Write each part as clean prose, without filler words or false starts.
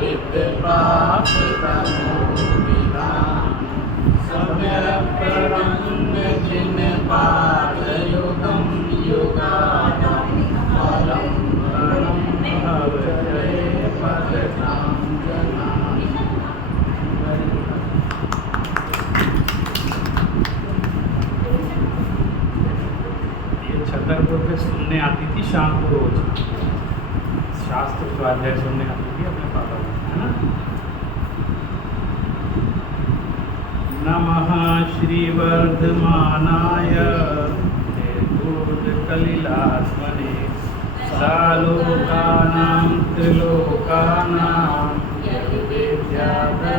सलित पाप तमोविदान सम्यक् प्रपन्न जिन पादयुगं युगादं फलं भवजय पदनां जनानि। ये छतरपुर पे सुनने आती थी शाम को रोज, शास्त्र स्वाध्याय सुनने आती थी अपने पापा को, है ना। नमः श्री वर्धमानाय कलिलात्मने सालोकानां त्रिलोकानां विद्यादर्पणाय।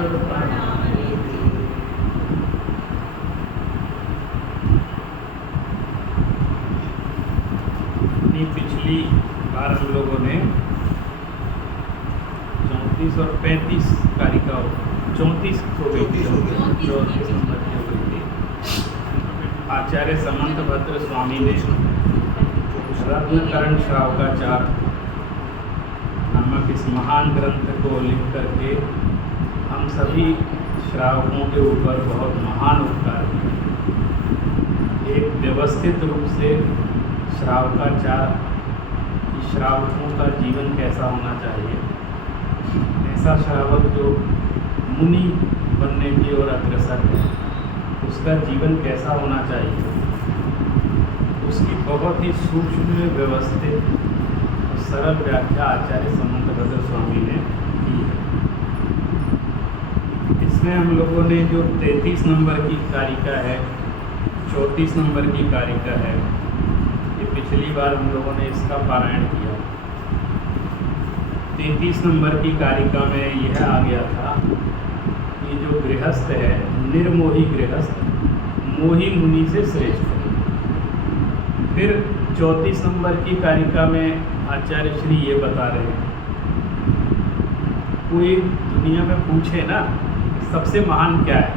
पिछली बार हम लोगों ने 34 और 35 कारिका 34 हो गई थी, 34 नंबर की हो गई थी। आचार्य समंतभद्र स्वामी ने रत्नकरण श्रावकाचार नामक इस महान ग्रंथ को लिख करके हम सभी श्रावकों के ऊपर बहुत महान उपकार किया। एक व्यवस्थित रूप से श्रावकाचार, श्रावकों का जीवन कैसा होना चाहिए, ऐसा श्रावक जो मुनि बनने की ओर अग्रसर है उसका जीवन कैसा होना चाहिए, उसकी बहुत ही सूक्ष्म व्यवस्थित और सरल व्याख्या आचार्य समंतभद्र स्वामी ने की है। इसमें हम लोगों ने जो 33 नंबर की कारिका है, 34 नंबर की कारिका है, पिछली बार हम लोगों ने इसका पारायण किया। 33 नंबर की कारिका में यह आ गया था कि जो गृहस्थ है, निर्मोही गृहस्थ मोही मुनि से श्रेष्ठ है। फिर 34 नंबर की कारिका में आचार्य श्री ये बता रहे हैं, कोई दुनिया में पूछे ना सबसे महान क्या है,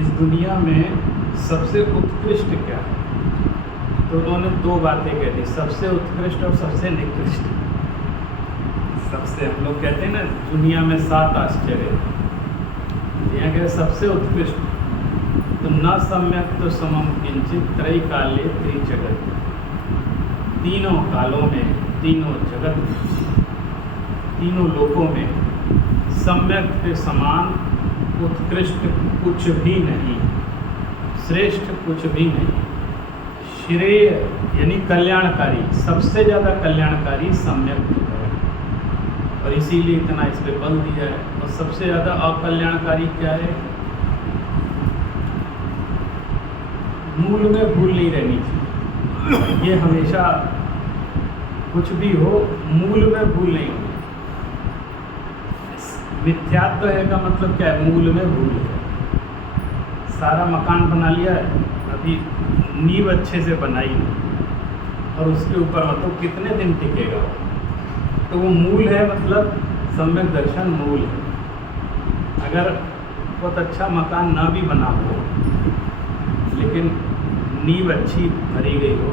इस दुनिया में सबसे उत्कृष्ट क्या है, तो उन्होंने दो बातें कह दी, सबसे उत्कृष्ट और सबसे निकृष्ट। सबसे हम लोग कहते हैं ना दुनिया में 7 आश्चर्य, यहाँ कह सबसे उत्कृष्ट तो न सम्यक तो समम किंचित त्रय काले त्रिजगत, तीनों कालों में, तीनों जगत में, तीनों लोकों में सम्यक के समान उत्कृष्ट कुछ भी नहीं, श्रेष्ठ कुछ भी नहीं। श्रेय यानी कल्याणकारी, सबसे ज़्यादा कल्याणकारी सम्यक है, और इसीलिए इतना इस पे बल दिया है। और सबसे ज़्यादा अकल्याणकारी क्या है, मूल में भूल नहीं रहनी चाहिए। ये हमेशा कुछ भी हो मूल में भूल नहीं होनी। मिथ्यात्व है का मतलब क्या है, मूल में भूल है। सारा मकान बना लिया है, अभी नींव अच्छे से बनाई नहीं, और उसके ऊपर मतलब कितने दिन टिकेगा, तो वो मूल है, मतलब सम्यक दर्शन मूल है। अगर बहुत अच्छा मकान ना भी बना हो लेकिन नींव अच्छी भरी गई हो,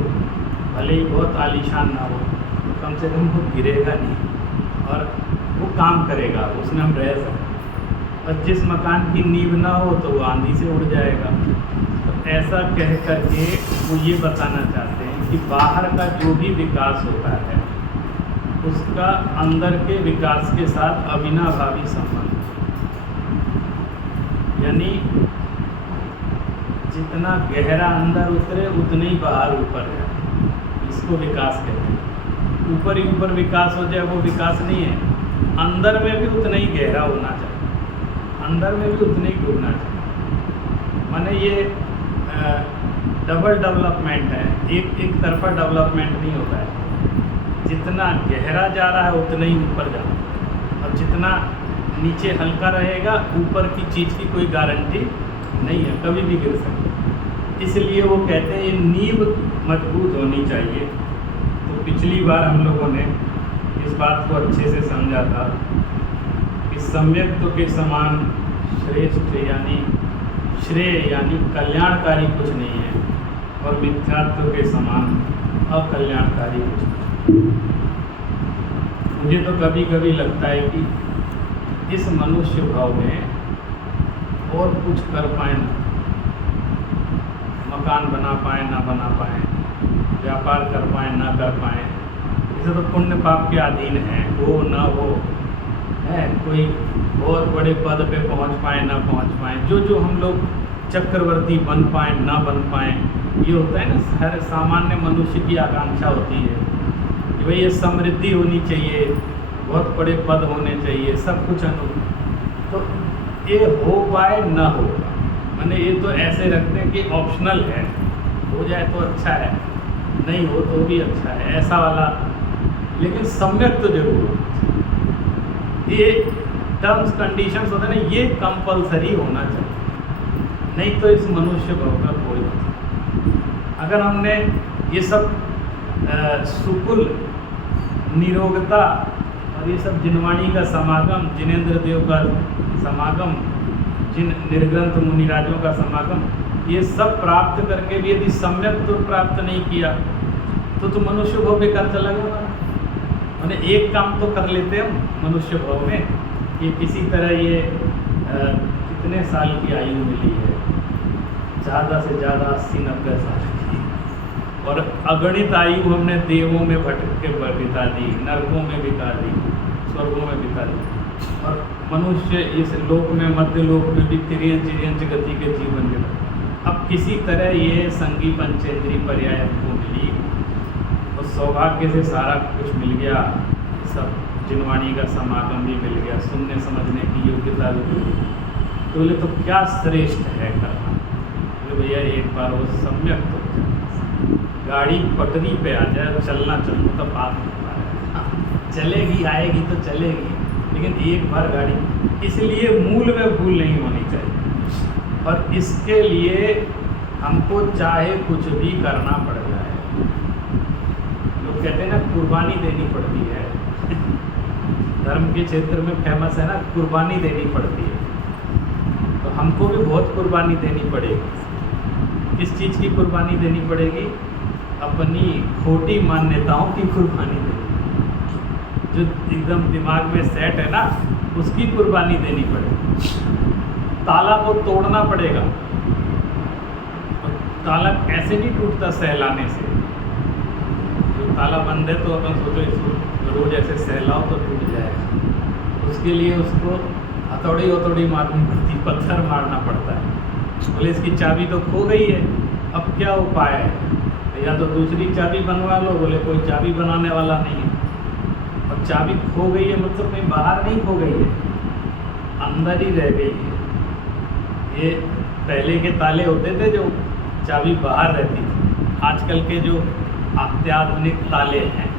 भले ही बहुत आलीशान ना हो, तो कम से कम वो गिरेगा नहीं और वो काम करेगा, उसमें हम रह सकते। और जिस मकान की नींव ना हो तो वो आंधी से उड़ जाएगा। तो ऐसा कह करके वो ये बताना चाहते हैं कि बाहर का जो भी विकास होता है उसका अंदर के विकास के साथ अविनाभावी संबंध, यानी जितना गहरा अंदर उतरे उतने ही बाहर ऊपर है, इसको विकास कहते हैं। ऊपर ही ऊपर विकास हो जाए वो विकास नहीं है, अंदर में भी उतना ही गहरा होना चाहिए, अंदर में भी उतने ही डूबना चाहिए। माने ये डबल डेवलपमेंट है, एक तरफा डेवलपमेंट नहीं होता है। जितना गहरा जा रहा है उतना ही ऊपर जाना है, और जितना नीचे हल्का रहेगा ऊपर की चीज़ की कोई गारंटी नहीं है, कभी भी गिर सकता। इसलिए वो कहते हैं ये नींव मजबूत होनी चाहिए। तो पिछली बार हम लोगों ने इस बात को अच्छे से समझा था कि सम्यक्त्व के समान श्रेष्ठ यानी श्रेय यानी कल्याणकारी कुछ नहीं है, और मिथ्यात्व के समान अकल्याणकारी कुछ नहीं। मुझे तो कभी कभी लगता है कि इस मनुष्य भाव में और कुछ कर पाए ना, मकान बना पाए ना बना पाए, व्यापार कर पाए ना कर पाए, इसे तो पुण्य पाप के अधीन है, हो ना हो है, कोई बहुत बड़े पद पे पहुंच पाए ना पहुंच पाए, जो हम लोग चक्रवर्ती बन पाए ना बन पाए, ये होता है ना, हर सामान्य मनुष्य की आकांक्षा होती है कि भाई ये समृद्धि होनी चाहिए, बहुत बड़े पद होने चाहिए, सब कुछ तो ये हो पाए ना हो, मैंने ये तो ऐसे रखते हैं कि ऑप्शनल है, हो जाए तो अच्छा है, नहीं हो तो भी अच्छा है, ऐसा वाला, लेकिन सम्यक तो जरूर हो। ये टर्म्स कंडीशंस होते हैं ना, ये कंपलसरी होना चाहिए, नहीं तो इस मनुष्य भाव का कोई नहीं। अगर हमने ये सब सुकुल, निरोगता और ये सब जिनवाणी का समागम, जिनेंद्र देव का समागम, जिन निर्ग्रंथ मुनिराजों का समागम, ये सब प्राप्त करके भी यदि सम्यक तो प्राप्त नहीं किया तो मनुष्य भाव बेकार चला गया हमारा। मैंने एक काम तो कर लेते हम मनुष्य भाव में कि किसी तरह ये कितने साल की आयु मिली है, ज़्यादा से ज़्यादा 80-90 साल की, और अगणित आयु हमने देवों में भटक के बिता दी, नरकों में बिता दी, स्वर्गों में बिता दी, और मनुष्य इस लोक में, मध्य लोक में भी तिर्यंच गति के जीवन जीता। अब किसी तरह ये संगी पंचेंद्री पर्याय हमको मिली और सौभाग्य से सारा कुछ मिल गया, सब जिनवाणी का समागम भी मिल गया, सुनने समझने की योग्यता भी मिल गई, तो बोले तो क्या श्रेष्ठ है करना। बोले भैया एक बार वो सम्यक तो गाड़ी पटरी पे आ जाए, चलना चलूँ तो बात नहीं पाए, चलेगी आएगी तो चलेगी, लेकिन एक बार गाड़ी, इसलिए मूल में भूल नहीं होनी चाहिए, और इसके लिए हमको चाहे कुछ भी करना पड़ जाए। लोग कहते हैं ना कुर्बानी देनी पड़ती है, धर्म के क्षेत्र में फेमस है ना, कुर्बानी देनी पड़ती है, तो हमको भी बहुत कुर्बानी देनी पड़ेगी। किस चीज़ की कुर्बानी देनी पड़ेगी? अपनी खोटी मान्यताओं की कुर्बानी देनी, जो एकदम दिमाग में सेट है ना, उसकी कुर्बानी देनी पड़ेगी। ताला को तोड़ना पड़ेगा, और ताला ऐसे नहीं टूटता सहलाने से। जो ताला बंद है तो अपन सोचो इसको रोज ऐसे सहलाओ तो टूट जाएगा, उसके लिए उसको हथौड़ी मारनी पड़ती, पत्थर मारना पड़ता है। बोले इसकी चाबी तो खो गई है, अब क्या उपाय है? या तो दूसरी चाबी बनवा लो। बोले कोई चाबी बनाने वाला नहीं है, और चाबी खो गई है मतलब कहीं बाहर नहीं खो गई है, अंदर ही रह गई है। ये पहले के ताले होते थे जो चाबी बाहर रहती थी, आजकल के जो अत्याधुनिक ताले हैं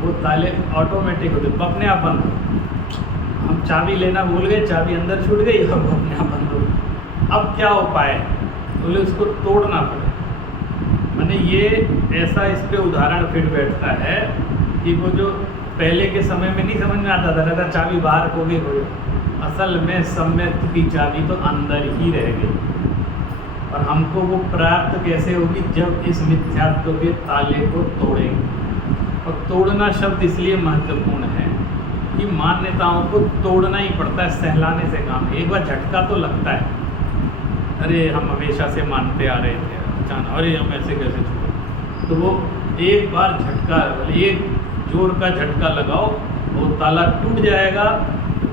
वो ताले ऑटोमेटिक होते, अपने आप बंद हो। हम चाबी लेना भूल गए, चाबी अंदर छूट गई और वो अपने आप बंद हो गई। अब क्या उपाय है? बोले उसको तोड़ना पड़े। मैंने ये ऐसा इस पे उदाहरण फिर बैठता है कि वो जो पहले के समय में नहीं समझ में आता था, रहता चाबी बाहर खो गई, असल में सम्यक की चाबी तो अंदर ही रह गई। और हमको वो प्राप्त कैसे होगी? जब इस मिथ्यात्व के ताले को तोड़ेंगे। और तोड़ना शब्द इसलिए महत्वपूर्ण है कि मान्यताओं को तोड़ना ही पड़ता है, सहलाने से काम। एक बार झटका तो लगता है, अरे हम हमेशा से मानते आ रहे थे, अचानक अरे हम ऐसे कैसे छोड़े। तो वो एक बार झटका, एक जोर का झटका लगाओ, वो ताला टूट जाएगा,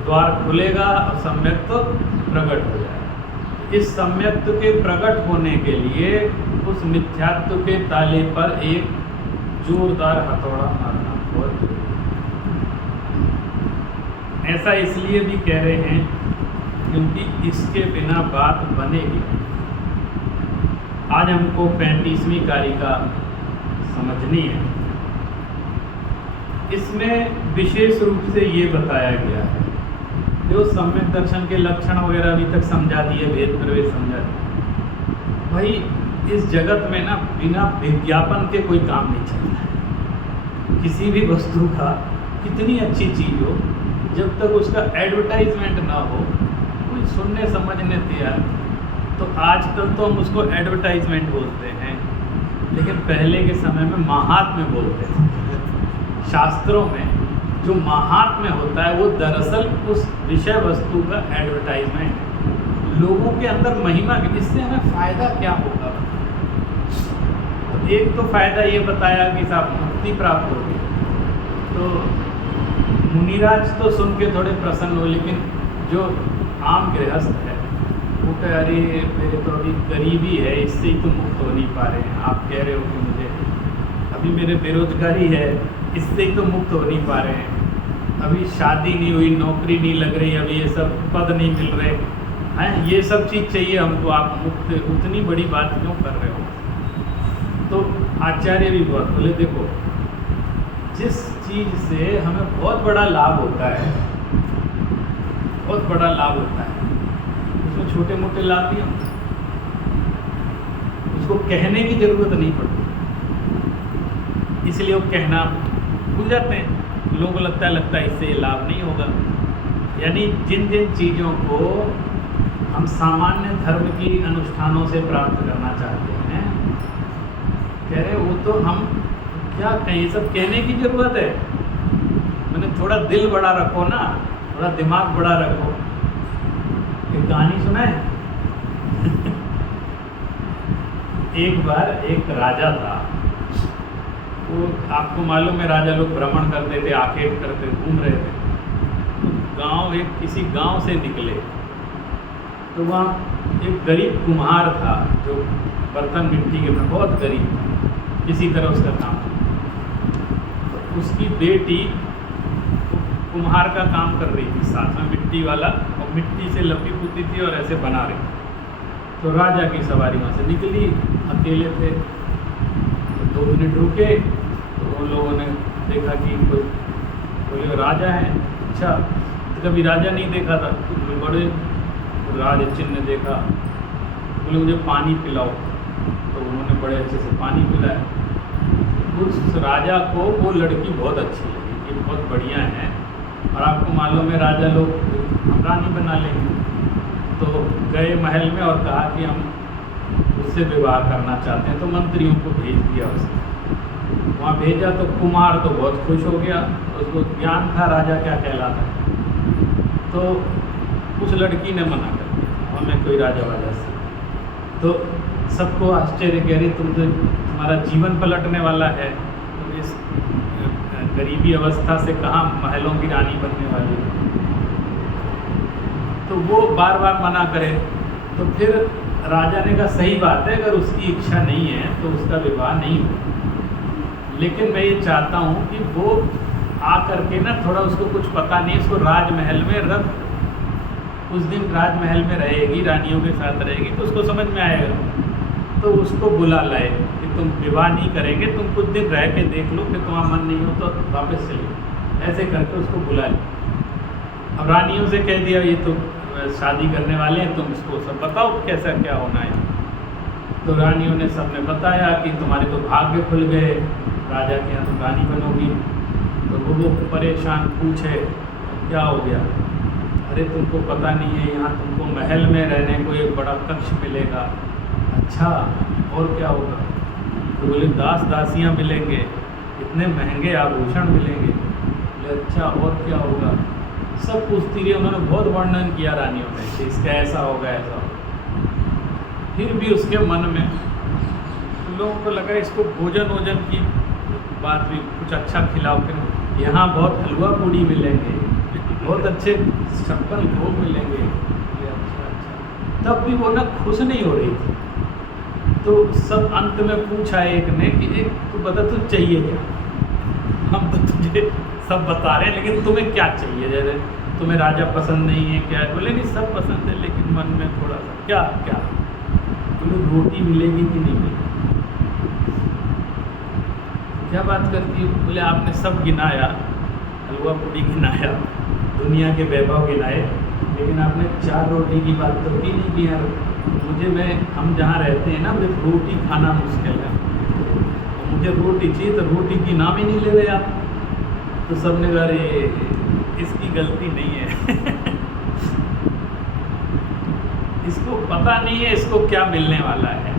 द्वार खुलेगा और सम्यक्त्व प्रकट हो जाएगा। इस सम्यक्त्व के प्रकट होने के लिए उस मिथ्यात्व के ताले पर एक जोरदार हथौड़ा मारना बहुत जरूरी है। ऐसा इसलिए भी कह रहे हैं क्योंकि इसके बिना बात बनेगी। आज हमको 35वीं कारिका समझनी है। इसमें विशेष रूप से ये बताया गया है, जो सम्यक दर्शन के लक्षण वगैरह अभी तक समझा दिए, भेद प्रवेश समझा दिए। भाई इस जगत में ना बिना विज्ञापन के कोई काम नहीं चलता है। किसी भी वस्तु का कितनी अच्छी चीज़ हो, जब तक उसका एडवर्टाइजमेंट ना हो, कोई सुनने समझने तैयार। तो आजकल तो हम उसको एडवर्टाइजमेंट बोलते हैं, लेकिन पहले के समय में महात्म्य बोलते थे। शास्त्रों में जो महात्म्य होता है वो दरअसल उस विषय वस्तु का एडवर्टाइजमेंट है, लोगों के अंदर महिमा की। इससे हमें फ़ायदा क्या होगा? तो एक तो फ़ायदा ये बताया कि साहब मुक्ति प्राप्त होगी। तो मुनिराज तो सुन के थोड़े प्रसन्न हो, लेकिन जो आम गृहस्थ है वो कह, अरे मेरे तो अभी गरीबी है, इससे ही तो मुक्त हो नहीं पा रहे हैं। आप कह रहे हो कि मुझे अभी मेरे बेरोजगारी है, इससे ही तो मुक्त हो नहीं पा रहे हैं। अभी शादी नहीं हुई, नौकरी नहीं लग रही, अभी ये सब पद नहीं मिल रहे हैं, ये सब चीज़ चाहिए हमको, आप मुक्त उतनी बड़ी बात क्यों कर रहे हो? तो आचार्य भी बहुत बोले, देखो जिस चीज़ से हमें बहुत बड़ा लाभ होता है, बहुत बड़ा लाभ होता है, उसमें छोटे मोटे लाभ भी होते हैं, उसको कहने की ज़रूरत नहीं पड़ती, इसलिए वो कहना भूल जाते हैं। लोगों को लगता है इससे लाभ नहीं होगा। यानी जिन जिन चीज़ों को हम सामान्य धर्म की अनुष्ठानों से प्राप्त करना चाहते हैं, कह रहे वो तो हम क्या कहें, ये सब कहने की ज़रूरत है। मैंने थोड़ा दिल बड़ा रखो ना, थोड़ा दिमाग बड़ा रखो। एक कहानी सुना है एक बार एक राजा था, वो आपको मालूम है राजा लोग भ्रमण करते थे, आखेट करते, घूम रहे थे। तो किसी गांव से निकले, तो वहाँ एक गरीब कुम्हार था जो बर्तन मिट्टी के में बहुत गरीब था, किसी तरह उसका काम था। तो उसकी बेटी कुम्हार का काम कर रही थी, साथ में मिट्टी वाला, और मिट्टी से लपी पुती थी और ऐसे बना रही थी। तो राजा की सवारी वहाँ से निकली, अकेले थे। तो 2 मिनट रुके, तो उन लोगों ने देखा कि कोई, बोले राजा है। अच्छा, तो कभी राजा नहीं देखा था। तो बड़े राज चिन्ह देखा, बोले मुझे पानी पिलाओ। तो उन्होंने बड़े अच्छे से पानी पिलाया। उस राजा को वो लड़की बहुत अच्छी लगी कि बहुत बढ़िया है, और आपको मालूम है राजा लोग हम रानी बना लेंगे। तो गए महल में और कहा कि हम उससे विवाह करना चाहते हैं। तो मंत्रियों को भेज दिया उसने, वहाँ भेजा। तो कुमार तो बहुत खुश हो गया, उसको ज्ञान था राजा क्या कहलाता है। तो उस लड़की ने मना कर दिया, और मैं कोई राजा वाजा से। तो सबको आश्चर्य, कह रही तुम्हारा जीवन पलटने वाला है, तुम इस गरीबी अवस्था से कहाँ महलों की रानी बनने वाली है। तो वो बार बार मना करे। तो फिर राजा ने कहा सही बात है, अगर उसकी इच्छा नहीं है तो उसका विवाह नहीं हो। लेकिन मैं ये चाहता हूँ कि वो आ करके ना, थोड़ा उसको कुछ पता नहीं, उसको राजमहल में रख, उस दिन राजमहल में रहेगी, रानियों के साथ रहेगी, तो उसको समझ में आएगा। तो उसको बुला लाए कि तुम विवाह नहीं करेंगे, तुम कुछ दिन रह के देख लो, फिर तुम्हारा मन नहीं हो तो वापस चलिए। ऐसे करके उसको बुला लिया। अब रानियों से कह दिया ये तो शादी करने वाले हैं, तुम इसको सब बताओ कैसा क्या होना है। तो रानियों ने सबने बताया कि तुम्हारे तो भाग्य खुल गए, राजा के यहाँ तुम रानी बनोगी। तो वो परेशान, पूछे क्या हो गया। अरे तुमको पता नहीं है, यहाँ तुमको महल में रहने को एक बड़ा कक्ष मिलेगा। अच्छा, और क्या होगा? तो बोले दास दासियाँ मिलेंगे, इतने महंगे आभूषण मिलेंगे। बोले अच्छा, और क्या होगा? सब पूछती रही। उन्होंने बहुत वर्णन किया रानियों ने कि इसका ऐसा होगा, ऐसा होगा। फिर भी उसके मन में लोगों को लगा इसको भोजन वोजन की बात भी, कुछ अच्छा खिलाओ। फिर यहाँ बहुत हलवा पूड़ी मिलेंगे, बहुत अच्छे 56 भोग मिलेंगे। अच्छा अच्छा, तब भी वो ना खुश नहीं हो रही थी। तो सब अंत में पूछा एक ने कि एक तू बता, तुझे चाहिए क्या? हम तो तुझे सब बता रहे हैं, लेकिन तुम्हें क्या चाहिए? जैसे तुम्हें राजा पसंद नहीं है क्या? बोले नहीं, सब पसंद है, लेकिन मन में थोड़ा सा क्या क्या। बोले रोटी मिलेगी कि नहीं मिलेगी? क्या बात करती है? बोले आपने सब गिनाया, हलवा पूड़ी गिनाया, दुनिया के वैभव गिनाए, लेकिन आपने 4 रोटी की बात तो की नहीं कि यार मुझे हम जहाँ रहते हैं ना, मुझे रोटी खाना मुश्किल है, मुझे रोटी चाहिए। तो रोटी की नाम ही नहीं ले रहे आप। तो सब ने कहा अरे इसकी गलती नहीं है इसको पता नहीं है इसको क्या मिलने वाला है,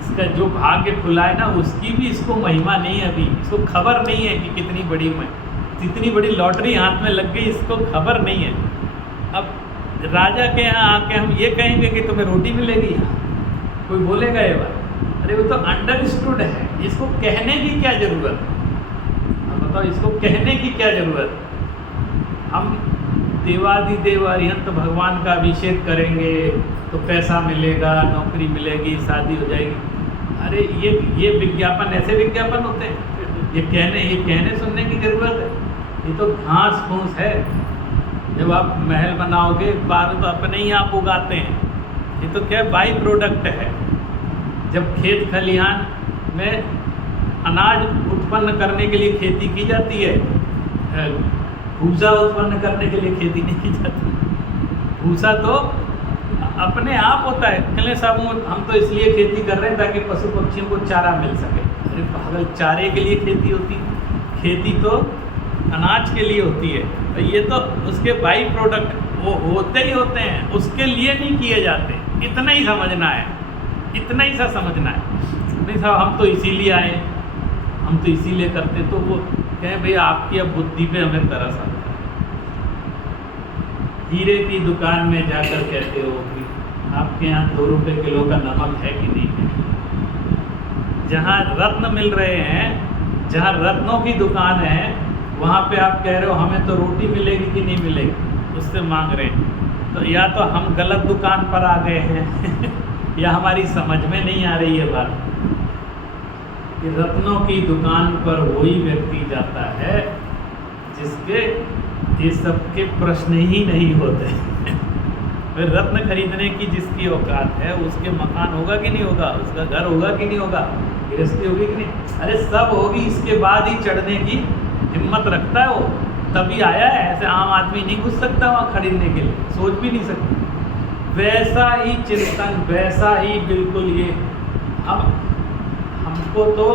इसका जो भाग्य खुला है ना, उसकी भी इसको महिमा नहीं है। अभी इसको खबर नहीं है कि कितनी बड़ी इतनी बड़ी लॉटरी हाथ में लग गई, इसको खबर नहीं है। अब राजा के यहाँ आके हम ये कहेंगे कि तुम्हें रोटी मिलेगी यहाँ, कोई बोलेगा ये बात? अरे वो तो अंडरस्टूड है, इसको कहने की क्या ज़रूरत? अब बताओ, इसको कहने की क्या ज़रूरत? हम देवादिदेव अरिहंत भगवान का अभिषेक करेंगे तो पैसा मिलेगा, नौकरी मिलेगी, शादी हो जाएगी। अरे ये विज्ञापन, ऐसे विज्ञापन होते हैं? ये कहने सुनने की ज़रूरत है? ये तो घास फूस है। जब आप महल बनाओगे, बार तो अपने ही आप उगाते हैं। ये तो क्या बाई प्रोडक्ट है। जब खेत खलिहान में अनाज उत्पन्न करने के लिए खेती की जाती है, भूसा उत्पन्न करने के लिए खेती नहीं की जाती। भूसा तो अपने आप होता है। कहले साहब हम तो इसलिए खेती कर रहे हैं ताकि पशु पक्षियों को चारा मिल सके। अरे पागल, चारे के लिए खेती होती है? खेती तो अनाज के लिए होती है। तो ये तो उसके बाई प्रोडक्ट वो होते ही होते हैं, उसके लिए नहीं किए जाते। इतना ही समझना है, इतना ही सा समझना है। नहीं साहब हम तो इसीलिए आए, हम तो इसीलिए करते। तो वो कहें भाई आपकी अब बुद्धि पे हमें तरस आता है। हीरे की दुकान में जाकर कहते हो कि आपके यहाँ 2 रुपये किलो का नमक है कि नहीं है। जहाँ रत्न मिल रहे हैं, जहाँ रत्नों की दुकान है, वहाँ पे आप कह रहे हो हमें तो रोटी मिलेगी कि नहीं मिलेगी, उससे मांग रहे हैं। तो या तो हम गलत दुकान पर आ गए हैं या हमारी समझ में नहीं आ रही है बात कि रत्नों की दुकान पर वही व्यक्ति जाता है जिसके ये सब के प्रश्न ही नहीं होते। फिर रत्न खरीदने की जिसकी औकात है, उसके मकान होगा कि नहीं होगा, उसका घर होगा कि नहीं होगा, गृहस्थी होगी कि नहीं? अरे सब होगी, इसके बाद ही चढ़ने की हिम्मत रखता है वो, तभी आया है। ऐसे आम आदमी नहीं घुस सकता वहाँ खरीदने के लिए, सोच भी नहीं सकता। वैसा ही चिंतन, वैसा ही बिल्कुल ये। अब हमको तो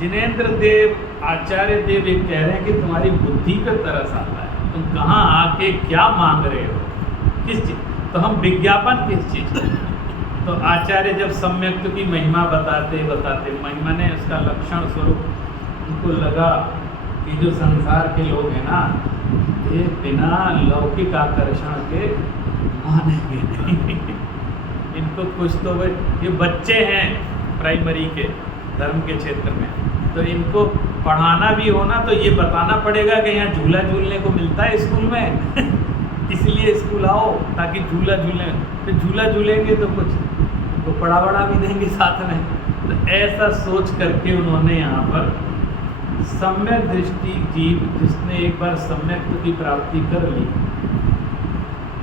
जिनेंद्र देव, आचार्य देव ये कह रहे हैं कि तुम्हारी बुद्धि पे तरस आता है, तुम कहाँ आके क्या मांग रहे हो, किस चीज़? तो हम विज्ञापन किस चीज़? तो आचार्य जब सम्यक्त की महिमा बताते महिमा ने उसका लक्षण स्वरूप उनको लगा कि जो संसार के लोग हैं ना, ये बिना लौकिक आकर्षण के मानेंगे नहीं। इनको कुछ तो ये बच्चे हैं प्राइमरी के धर्म के क्षेत्र में, तो इनको पढ़ाना भी होना तो ये बताना पड़ेगा कि यहाँ झूला झूलने को मिलता है स्कूल में इसलिए स्कूल आओ ताकि झूला झूलें। फिर झूला झूलेंगे तो कुछ तो पढ़ा वढ़ा भी देंगे साथ में। तो ऐसा सोच करके उन्होंने यहाँ पर सम्यक दृष्टि जीव जिसने एक बार सम्यक की प्राप्ति कर ली,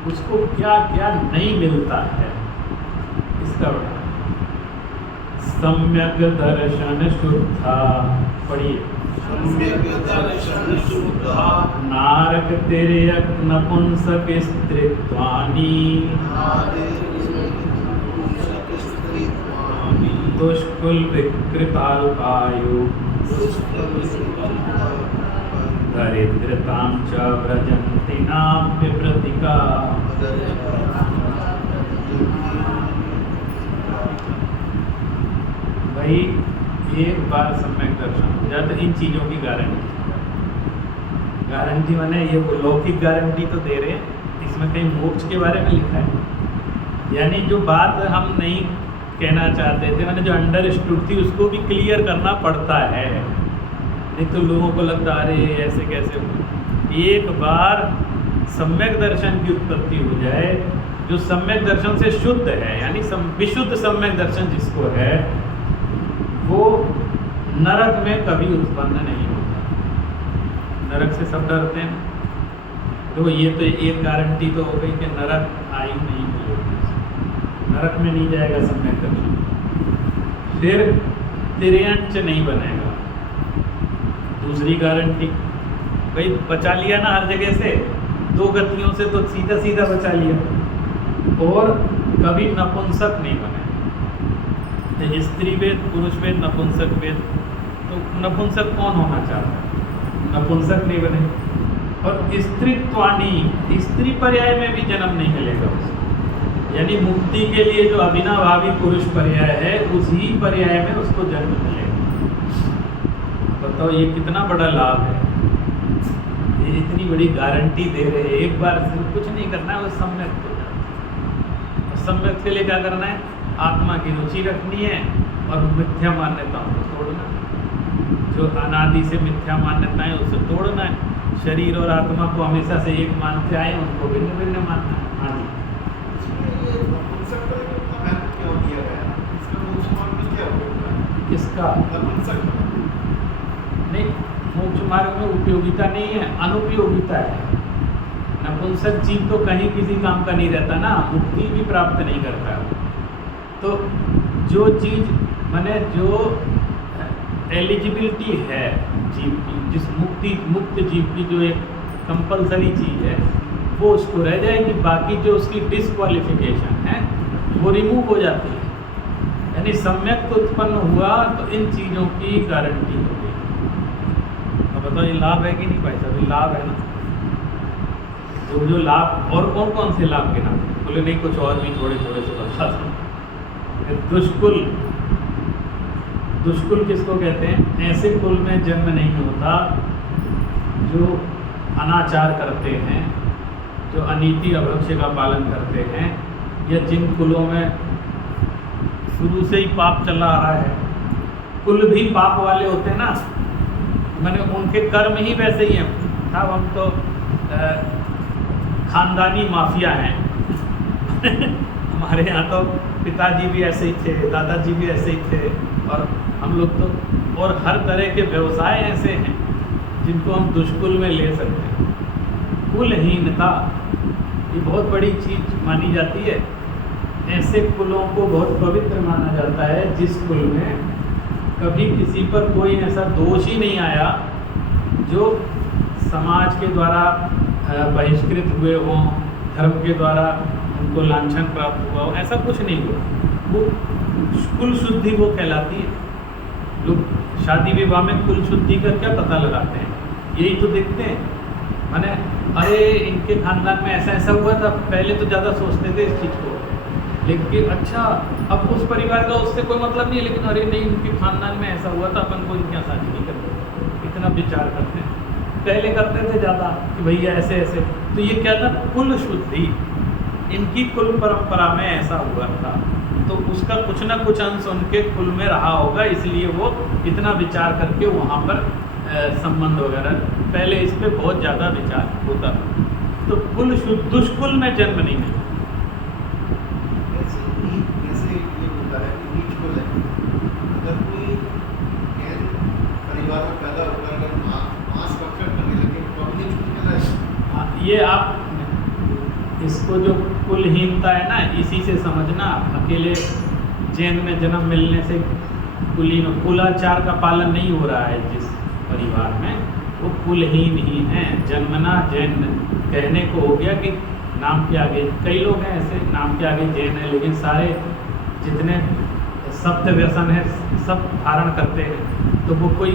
उसको क्या क्या नहीं मिलता है इसका बता। सम्यक दर्शन शुद्धा, पढ़िए। सम्यक दर्शन शुद्धा नारक तिर्यक नपुंसक स्त्रीत्वानि, दुष्कुल विकृताल्पायु दरिद्रतां च व्रजन्ति नाम विव्रतिका। भाई एक बार सम्यक दर्शन हो जाए तो इन चीज़ों की गारंटी माने ये लौकिक गारंटी तो दे रहे हैं, इसमें कहीं मोक्ष के बारे में लिखा है। यानी जो बात हम नहीं कहना चाहते थे, मैंने जो अंडरस्टूड थी उसको भी क्लियर करना पड़ता है, नहीं तो लोगों को लगता अरे ऐसे कैसे हो। एक बार सम्यक दर्शन की उत्पत्ति हो जाए, जो सम्यक दर्शन से शुद्ध है, यानी विशुद्ध सम्यक दर्शन जिसको है, वो नरक में कभी उत्पन्न नहीं होता। नरक से सब डरते हैं, तो ये तो एक गारंटी तो हो गई कि नरक आयु नहीं मिलेगी, नरक में नहीं जाएगा सम्यक दर्शन। फिर तिर्यंच नहीं बनेगा। दूसरी गारंटी भाई बचा लिया ना हर जगह से, 2 गतियों से तो सीधा सीधा बचा लिया। और कभी नपुंसक नहीं बने, स्त्री वेद, पुरुष वेद, नपुंसक वेद। तो नपुंसक कौन होना चाहता है? नपुंसक नहीं बने। और स्त्रीत्वानी, स्त्री पर्याय में भी जन्म नहीं मिलेगा उसको, यानी मुक्ति के लिए जो अविनाभावी पुरुष पर्याय है उसी पर्याय में उसको जन्म मिलेगा। बताओ ये कितना बड़ा लाभ है। ये इतनी बड़ी गारंटी दे रहे हैं, एक बार सिर्फ कुछ नहीं करना है, वो सम्यक हो जाता है। और सम्यक के लिए क्या करना है? आत्मा की रुचि रखनी है और मिथ्या मान्यताओं को तोड़ना है। जो अनादि से मिथ्या मान्यताएं उसे तोड़ना है। शरीर और आत्मा को हमेशा से एक मानते आए, उनको भिन्न भिन्न मानना है। हाँ जी। किसका? नहीं, मोक्ष मार्ग में उपयोगिता नहीं है, अनुपयोगिता है। नपुंसक जीव तो कहीं किसी काम का नहीं रहता ना, मुक्ति भी प्राप्त नहीं करता। तो जो चीज़ माने जो एलिजिबिलिटी है जीव की, जिस मुक्त जीव की जो एक कंपलसरी चीज़ है, वो उसको रह जाएगी। बाकी जो उसकी डिस्क्वालिफिकेशन है वो रिमूव हो जाती है। यानी सम्यक उत्पन्न हुआ तो इन चीज़ों की गारंटी हो गई। अब बताओ ये लाभ है कि नहीं भाई साहब? लाभ है ना। जो लाभ, और कौन कौन से लाभ के नाम? बोले नहीं, कुछ और भी थोड़े थोड़े से बता दो। दुष्कुल किसको कहते हैं? ऐसे कुल में जन्म नहीं होता जो अनाचार करते हैं, जो अनीति अभक्ष्य का पालन करते हैं, या जिन कुलों में शुरू से ही पाप चला आ रहा है। कुल भी पाप वाले होते हैं ना, मैंने उनके कर्म ही वैसे ही हैं। साहब हम तो खानदानी माफिया हैं। हमारे यहाँ तो पिताजी भी ऐसे ही थे, दादाजी भी ऐसे ही थे, और हम लोग तो, और हर तरह के व्यवसाय ऐसे हैं जिनको हम दुष्कुल में ले सकते हैं। कुलहीनता ये बहुत बड़ी चीज़ मानी जाती है। ऐसे कुलों को बहुत पवित्र माना जाता है जिस कुल में कभी किसी पर कोई ऐसा दोष ही नहीं आया जो समाज के द्वारा बहिष्कृत हुए हों, धर्म के द्वारा उनको लांछन प्राप्त हुआ हो, ऐसा कुछ नहीं हुआ। वो कुल शुद्धि वो कहलाती है। लोग शादी विवाह में कुल शुद्धि का क्या पता लगाते हैं? यही तो देखते हैं, माने अरे इनके खानदान में ऐसा ऐसा हुआ था। पहले तो ज़्यादा सोचते थे इस चीज़ को, लेकिन अच्छा अब उस परिवार का उससे कोई मतलब नहीं है, लेकिन अरे नहीं इनके खानदान में ऐसा हुआ था, अपन को इनके यहाँ शादी नहीं करते। इतना विचार करते हैं। पहले करते थे ज़्यादा कि भैया ऐसे ऐसे। तो ये क्या था? कुल शुद्धि। इनकी कुल परंपरा में ऐसा हुआ था, तो उसका कुछ ना कुछ अंश उनके कुल में रहा होगा, इसलिए वो इतना विचार करके वहाँ पर संबंध वगैरह, पहले इस पर बहुत ज़्यादा विचार होता था। तो कुल शुद्ध, दुष्कुल में जन्म नहीं मिलता। ऐसे ये होता है कि नीच कुल है। अगर कोई गैर परिवार में पैदा होकर अगर मांस भक्षण करने लगे तो अब नीच कुल कहलाएगा। ये आप इसको जो कुलहीनता है ना, इसी से समझना। अकेले जैन में जन्म मिलने से कुलीन, कुलाचार का पालन नहीं हो रहा है जिस परिवार में, वो कुलहीन ही हैं। जन्मना जैन कहने को हो गया कि नाम के आगे, कई लोग हैं ऐसे नाम के आगे जैन है, लेकिन सारे जितने सप्त व्यसन है सब धारण करते हैं, तो वो कोई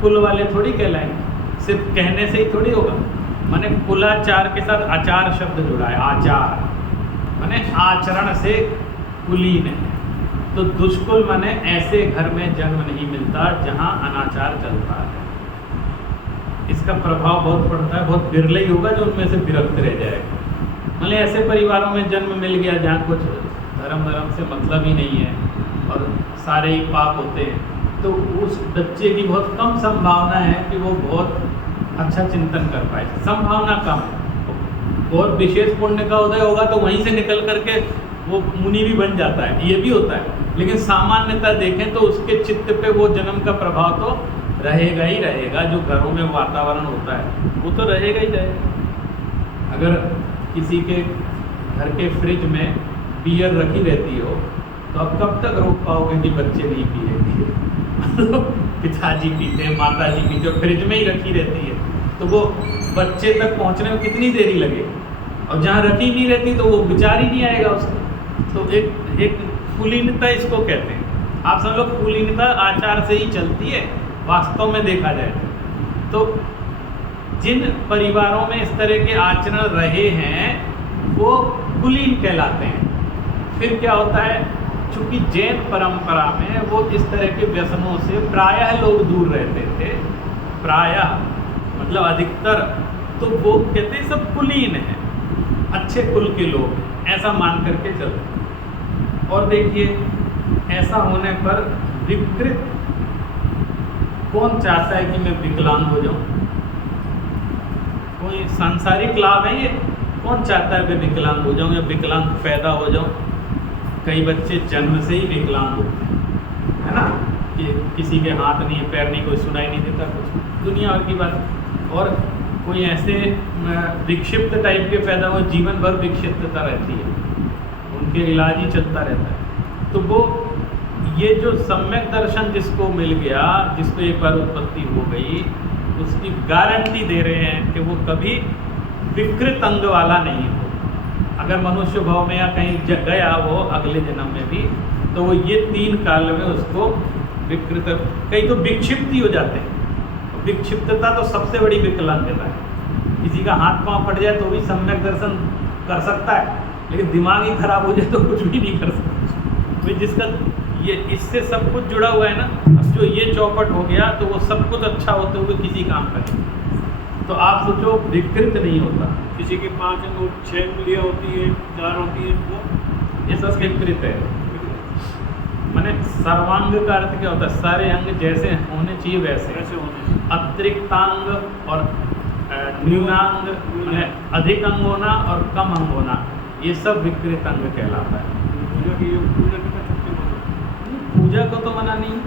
कुल वाले थोड़ी कहलाएंगे। सिर्फ कहने से ही थोड़ी होगा। माने कुलाचार के साथ आचार शब्द जुड़ा है। आचार माने आचरण से कुलीन है। तो दुष्कुल माने ऐसे घर में जन्म नहीं मिलता जहाँ अनाचार चलता है। इसका प्रभाव बहुत पड़ता है। बहुत बिरले ही होगा जो उनमें से विरक्त रह जाएगा। मतलब ऐसे परिवारों में जन्म मिल गया जहाँ कुछ धर्म से मतलब ही नहीं है और सारे ही पाप होते हैं, तो उस बच्चे की बहुत कम संभावना है कि वो बहुत अच्छा चिंतन कर पाए। संभावना कम है। बहुत विशेष पुण्य का उदय होगा तो वहीं से निकल करके वो मुनि भी बन जाता है, ये भी होता है। लेकिन सामान्यता देखें तो उसके चित्त पे वो जन्म का प्रभाव तो रहेगा ही रहेगा। जो घरों में वातावरण होता है वो तो रहेगा ही रहेगा। अगर किसी के घर के फ्रिज में बियर रखी रहती हो तो अब कब तक रोक पाओगे कि बच्चे नहीं पिएंगे? पिताजी पीते, माताजी पीते, फ्रिज में ही रखी रहती है, तो वो बच्चे तक पहुंचने में कितनी देरी लगे। और जहाँ रखी नहीं रहती तो वो विचार ही नहीं आएगा उसको। तो एक कुलीनता इसको कहते हैं। आप सब लोग कुलीनता आचार से ही चलती है वास्तव में देखा जाए तो। जिन परिवारों में इस तरह के आचरण रहे हैं वो कुलीन कहलाते हैं। फिर क्या होता है, चूँकि जैन परंपरा में वो इस तरह के व्यसनों से प्रायः लोग दूर रहते थे, प्रायः मतलब अधिकतर तो वो कहते हैं सब कुलीन है, अच्छे कुल के लोग हैं, ऐसा मान करके चलते। और देखिए ऐसा होने पर विकृत, कौन चाहता है कि मैं विकलांग हो जाऊं? कोई सांसारिक लाभ है ये? कौन चाहता है मैं विकलांग हो जाऊं या विकलांग पैदा हो जाऊं? कई बच्चे जन्म से ही विकलांग होते हैं, है ना, कि किसी के हाथ नहीं, पैर नहीं, कोई सुनाई नहीं देता, कुछ दुनिया भर की बात। और कोई ऐसे विक्षिप्त टाइप के पैदा हो, जीवन भर विक्षिप्तता रहती है, उनके इलाज ही चलता रहता है। तो वो ये जो सम्यक दर्शन जिसको मिल गया, जिसको एक बार उत्पत्ति हो गई, उसकी गारंटी दे रहे हैं कि वो कभी विकृत अंग वाला नहीं हो। अगर मनुष्य भाव में या कहीं गया वो अगले जन्म में भी, तो वो ये 3 काल में उसको विकृत, कई तो विक्षिप्त ही हो जाते हैं। विक्षिप्तता तो सबसे बड़ी विकलांगता है। किसी का हाथ पांव फट जाए तो भी सम्यक दर्शन कर सकता है, लेकिन दिमाग ही खराब हो जाए तो कुछ भी नहीं कर सकता। तो जिसका ये इससे सब कुछ जुड़ा हुआ है ना, अब जो ये चौपट हो गया तो वो सब कुछ अच्छा होते हुए किसी काम का नहीं। तो आप सोचो विकृत नहीं होता। किसी की 5 अंग 6 उंगलियाँ होती है, 4 होती है, वो ये सब विकृत है। माने सर्वांग का अर्थ क्या होता है? सारे अंग जैसे होने चाहिए वैसे। ऐसे होने से अतिरिक्तांग और न्यूनांग, माने अधिक अंग होना और कम अंग होना, ये सब विकृत अंग कहलाता है। पूजा की कर सकते हो। पूजा को तो मना नहीं,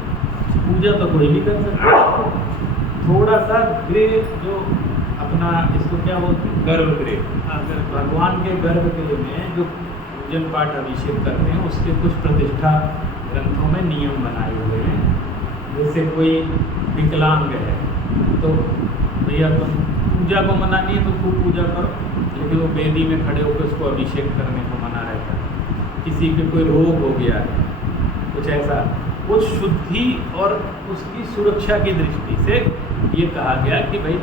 पूजा तो कोई भी कर सकता है। थोड़ा सा गृह जो अपना, इसको क्या बोलते हैं, गर्भगृह, अगर भगवान के गर्भगृह में जो पूजन पाठ अभिषेक करते हैं उसके कुछ प्रतिष्ठा ग्रंथों में नियम बनाए हुए हैं। जैसे कोई विकलांग है तो भैया तुम पूजा को मना नहीं है तो खूब पूजा करो, लेकिन वो वेदी में खड़े होकर उसको अभिषेक करने को मना रहता है। किसी के कोई रोग हो गया है, कुछ ऐसा, उस शुद्धि और उसकी सुरक्षा की दृष्टि से ये कहा गया कि भाई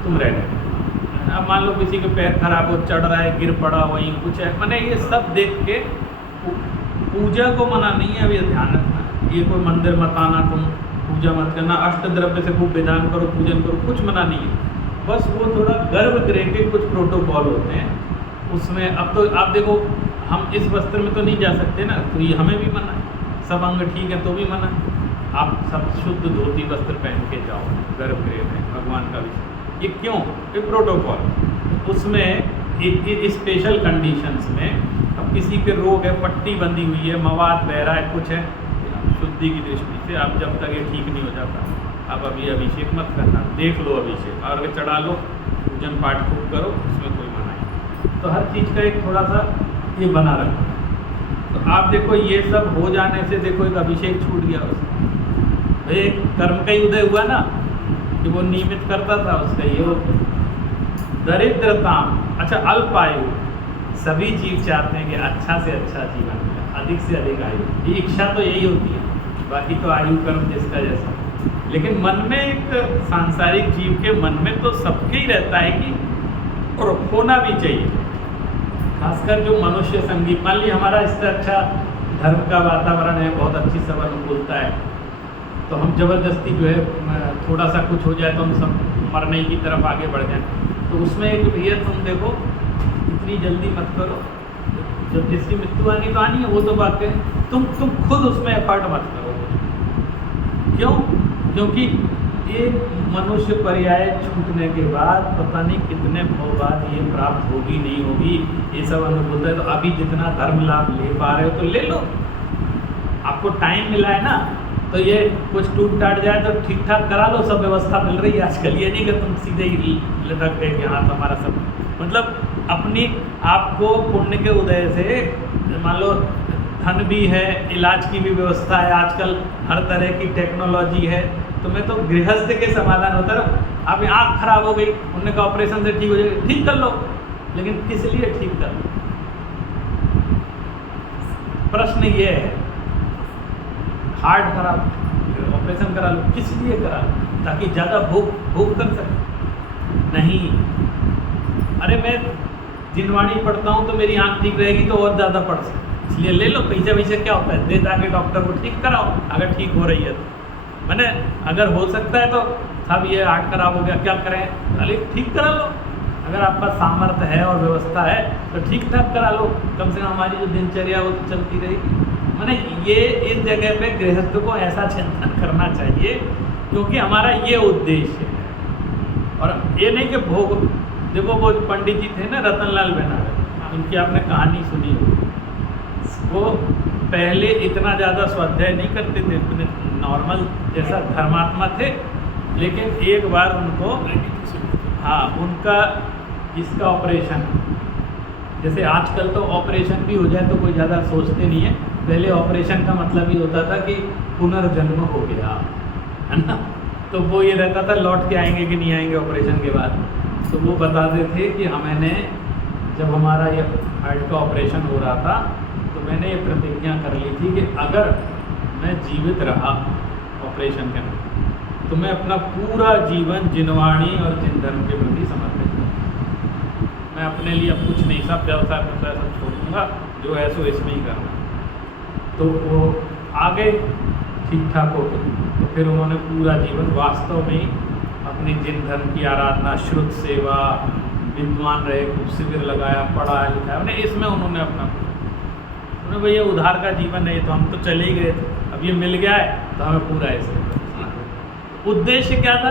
तुम रहने दो। अब मान लो किसी के पैर खराब हो, चढ़ रहा है, गिर पड़ा, वहीं कुछ है, मैंने ये सब देख के पूजा को मना नहीं है। अभी ध्यान रखना, ये कोई मंदिर मत आना, तुम पूजा मत करना, अष्ट द्रव्य से खूब विधान करो, पूजन करो, कुछ मना नहीं है। बस वो थोड़ा गर्भगृह के कुछ प्रोटोकॉल होते हैं उसमें। अब तो आप देखो, हम इस वस्त्र में तो नहीं जा सकते ना, तो ये हमें भी मना है। सब अंग ठीक है तो भी मना है। आप सब शुद्ध धोती वस्त्र पहन के जाओ गर्भगृह में भगवान का विषय। ये क्यों? ये प्रोटोकॉल। उसमें एक स्पेशल कंडीशंस में, अब किसी के रोग है, पट्टी बंधी हुई है, मवाद बह रहा है, कुछ है, शुद्धि की दृष्टि से आप जब तक ये ठीक नहीं हो जाता आप अभी अभिषेक मत करना, देख लो अभिषेक और चढ़ा लो, पूजन पाठ खूब करो, उसमें कोई मना नहीं। तो हर चीज़ का एक थोड़ा सा ये बना रखो। तो आप देखो ये सब हो जाने से देखो एक अभिषेक छूट गया उसका, एक कर्म का ही उदय हुआ ना कि वो नियमित करता था उसका ये हो। दरिद्रता, अच्छा अल्पायु, सभी जीव चाहते हैं कि अच्छा से अच्छा जीवन मिले, अधिक से अधिक आयु, ये इच्छा तो यही होती है। बाकी तो आयु कर्म जिसका जैसा, लेकिन मन में एक सांसारिक जीव के मन में तो सबके ही रहता है कि और होना भी चाहिए। खासकर जो मनुष्य संगीत, मान ली हमारा इससे अच्छा धर्म का वातावरण है, बहुत अच्छी सब अनुकूलता है, तो हम जबरदस्ती जो है थोड़ा सा कुछ हो जाए तो हम सब मरने की तरफ आगे बढ़ जाएं। तो उसमें एक भैया तुम देखो इतनी जल्दी मत करो, जब जिसकी मृत्यु आनी तो आनी है, वो तो बात है, तुम खुद उसमें एफर्ट मत करो। क्यों? क्योंकि एक मनुष्य पर्याय छूटने के बाद पता नहीं कितने भाव बाद ये प्राप्त होगी नहीं होगी, ये सब अनुभूत है। तो अभी जितना धर्म लाभ ले पा रहे हो तो ले लो, आपको टाइम मिला है ना, तो ये कुछ टूट टाट जाए तो ठीक ठाक करा लो, सब व्यवस्था मिल रही है आजकल। ये नहीं कि तुम सीधे ही लटक गए कि हाँ तुम्हारा सब, मतलब अपनी आपको पुण्य के उदय से, मान लो धन भी है, इलाज की भी व्यवस्था है, आजकल हर तरह की टेक्नोलॉजी है, तो मैं तो गृहस्थ के समाधान होता रहा। आप आँख खराब हो गई, उन्होंने कहा ऑपरेशन से ठीक हो जाएगी, ठीक कर लो, लेकिन किस लिए ठीक कर लो? प्रश्न ये है, हार्ट खराब, ऑपरेशन करा लो, किस लिए करा लो? ताकि ज़्यादा भूख कर सके? नहीं, अरे मैं जिनवाणी पढ़ता हूँ तो मेरी आँख ठीक रहेगी तो और ज़्यादा पढ़ सकते, इसलिए ले लो। पैसे क्या होता है, दे जाके डॉक्टर को ठीक कराओ अगर ठीक हो रही है तो। मैंने अगर हो सकता है तो साहब ये आर्ट खराब हो गया, क्या करें? अरे ठीक करा लो, अगर आपका सामर्थ्य है और व्यवस्था है तो ठीक ठाक करा लो, कम से कम हमारी जो दिनचर्या वो तो चलती रहेगी। मैंने ये इस जगह पे गृहस्थ को ऐसा चिंतन करना चाहिए, क्योंकि हमारा ये उद्देश्य है। और ये नहीं कि भोग, देखो वो पंडित जी थे ना रतनलाल बेनारस, उनकी आपने कहानी सुनी होगी। वो पहले इतना ज़्यादा स्वाध्याय नहीं करते थे, नॉर्मल जैसा धर्मात्मा थे, लेकिन एक बार उनको उनका इसका ऑपरेशन, जैसे आजकल तो ऑपरेशन भी हो जाए तो कोई ज़्यादा सोचते नहीं है, पहले ऑपरेशन का मतलब ही होता था कि पुनर्जन्म हो गया, है ना। तो वो ये रहता था लौट के आएंगे कि नहीं आएंगे ऑपरेशन के बाद। तो वो बताते थे कि मैंने जब हमारा ये हार्ट का ऑपरेशन हो रहा था तो मैंने ये प्रतिज्ञा कर ली थी कि अगर मैं जीवित रहा ऑपरेशन के अंदर तो मैं अपना पूरा जीवन जिनवाणी और जिन धर्म के प्रति समर्पित करूँगा। मैं अपने लिए अब कुछ नहीं, सब व्यवसाय सब छोड़ दूँगा, जो है सो इसमें ही करना। तो वो आ गए ठीक ठाक हो गए। तो फिर उन्होंने पूरा जीवन वास्तव में अपनी जिन धर्म की आराधना, श्रुत सेवा, विद्वान रहे, कुछ शिविर लगाया, पढ़ा लिखा, उन्हें इसमें उन्होंने अपना, उन्हें भैया उधार का जीवन है, तो हम तो चले ही गए थे, अब ये मिल गया है तो हमें पूरा ऐसे। उद्देश्य क्या था?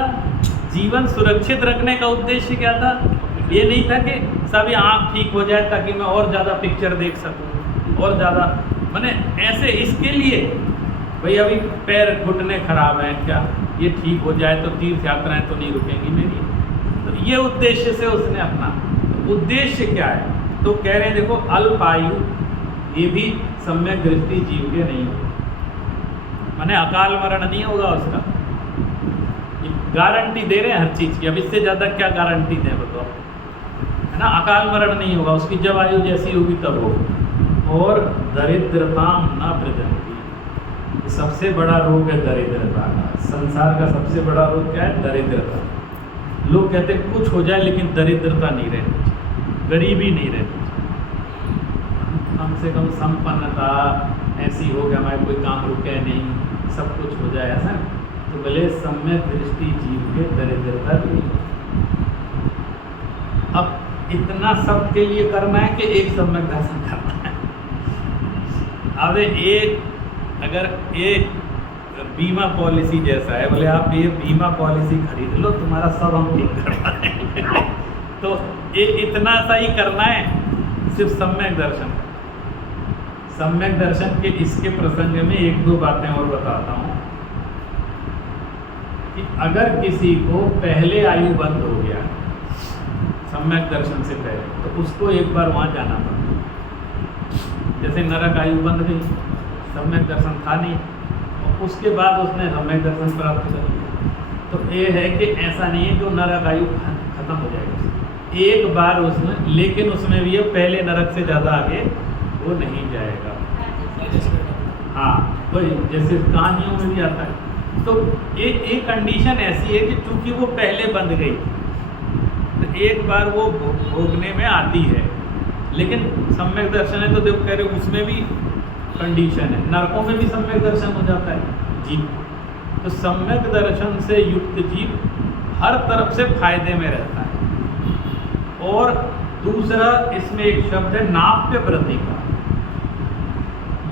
जीवन सुरक्षित रखने का उद्देश्य क्या था? ये नहीं था कि सभी आँख ठीक हो जाए ताकि मैं और ज़्यादा पिक्चर देख सकूं, और ज़्यादा, मैंने ऐसे इसके लिए भाई अभी पैर घुटने खराब हैं, क्या ये ठीक हो जाए तो तीर्थ यात्राएं तो नहीं रुकेंगी मेरी। तो ये उद्देश्य से उसने अपना, तो उद्देश्य क्या है? तो कह रहे हैं देखो अल्प आयु ये भी सम्यक दृष्टि जीव के नहीं होगा, माने अकाल मरण नहीं होगा उसका, गारंटी दे रहे हैं हर चीज़ की। अब इससे ज़्यादा क्या गारंटी दें बताओ, है ना। अकाल मरण नहीं होगा, उसकी जब आयु जैसी होगी तब होगा। और दरिद्रताम न प्रजनती, सबसे बड़ा रोग है दरिद्रता का। संसार का सबसे बड़ा रोग क्या है? दरिद्रता। लोग कहते हैं कुछ हो जाए लेकिन दरिद्रता नहीं रहनी चाहिए, गरीबी नहीं रहनी चाहिए, कम से कम संपन्नता ऐसी हो कि हमारे कोई काम रुके नहीं, सब कुछ हो जाए ऐसा। तो भले सम्यक दृष्टि जीव के दरिद्रता भी। अब इतना सब के लिए करना है कि एक सम्यक दर्शन करना है। अब एक अगर एक बीमा पॉलिसी जैसा है, बोले आप ये बीमा पॉलिसी खरीद लो, तुम्हारा सब हम ठीक करवाएंगे। तो ये इतना सा ही करना है, सिर्फ सम्यक दर्शन। सम्यक दर्शन के इसके प्रसंग में एक दो बातें और बताता हूँ कि अगर किसी को पहले आयु बंद हो गया सम्यक दर्शन से पहले, तो उसको एक बार वहाँ जाना पड़ता। जैसे नरक आयु बंद गई, सम्यक दर्शन था नहीं, और उसके बाद उसने सम्यक दर्शन प्राप्त कर लिया। तो ये है कि ऐसा नहीं है कि नरक आयु खत्म हो जाएगी एक बार उसमें, लेकिन उसमें भी पहले नरक से ज़्यादा आगे वो नहीं जाएगा। हाँ, वही जैसे कहानियों में भी आता है। तो एक कंडीशन ऐसी है कि चूंकि वो पहले बंद गई तो एक बार वो भोगने में आती है, लेकिन सम्यक दर्शन है तो देखो कह रहे उसमें भी कंडीशन है, नरकों में भी सम्यक दर्शन हो जाता है जीव। तो सम्यक दर्शन से युक्त जीव हर तरफ से फायदे में रहता है। और दूसरा इसमें एक शब्द है नाप्य प्रतिका,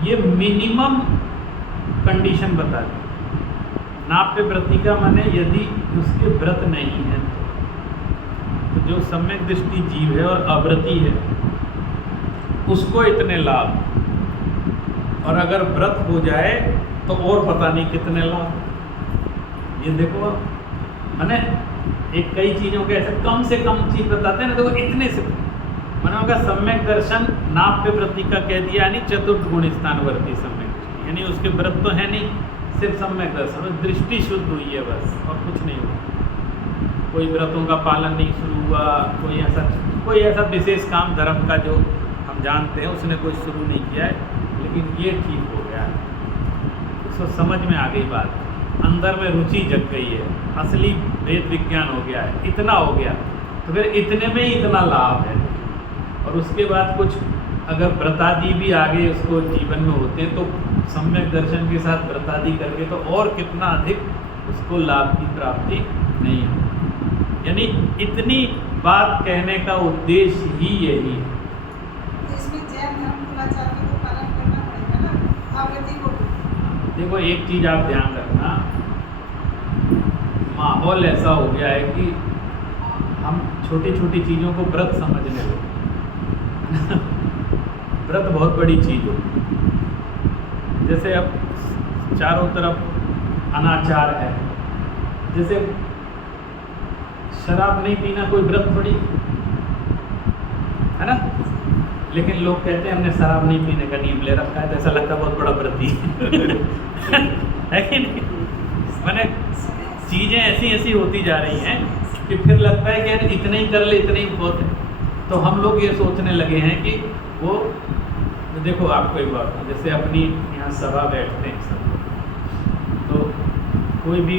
ये मिनिमम कंडीशन बता दी। नाप्य प्रतिका माने यदि उसके व्रत नहीं है तो जो सम्यक दृष्टि जीव है और अव्रती है उसको इतने लाभ, और अगर व्रत हो जाए तो और पता नहीं कितने लाभ। ये देखो मैंने एक कई चीज़ों के ऐसे कम से कम चीज़ बताते हैं ना, देखो इतने से मैंने होगा सम्यक दर्शन नाप्य प्रतिका कह दिया, यानी चतुर्थ गुण स्थानवर्ती सम्यक दृष्टि, यानी उसके व्रत तो है नहीं, सिर्फ सम्यक दर्शन, दृष्टि शुद्ध हुई है बस, और कुछ नहीं हुआ। कोई व्रतों का पालन नहीं शुरू हुआ, कोई ऐसा विशेष काम धर्म का जो हम जानते हैं उसने कोई शुरू नहीं किया है, लेकिन ये ठीक हो गया है, उसको समझ में आ गई बात, अंदर में रुचि जग गई है, असली वेद विज्ञान हो गया है, इतना हो गया तो फिर इतने में ही इतना लाभ है। और उसके बाद कुछ अगर व्रतादि भी आगे उसको जीवन में होते हैं तो सम्यक दर्शन के साथ व्रतादि करके तो और कितना अधिक उसको लाभ की प्राप्ति नहीं है। यानी इतनी बात कहने का उद्देश्य ही यही है। तो इसमें जैन धर्म कुलाचार का तो पालन करना पड़ेगा ना, आवृत्ति को भी। देखो एक चीज़ आप ध्यान रखना, माहौल ऐसा हो गया है कि हम छोटी छोटी चीज़ों को व्रत समझने लगे। व्रत बहुत बड़ी चीज़ हो, जैसे अब चारों तरफ अनाचार है। जैसे शराब नहीं पीना कोई व्रत थोड़ी है ना, लेकिन लोग कहते हैं हमने शराब नहीं पीने का नियम ले रखा है, तो ऐसा लगता है बहुत बड़ा व्रती है कि नहीं। मैंने चीज़ें ऐसी ऐसी होती जा रही हैं कि फिर लगता है कि यार इतना ही कर ले, इतना ही बहुत है। तो हम लोग ये सोचने लगे हैं कि वो देखो आपको एक बात, जैसे अपनी यहाँ सभा बैठते हैं सब, तो कोई भी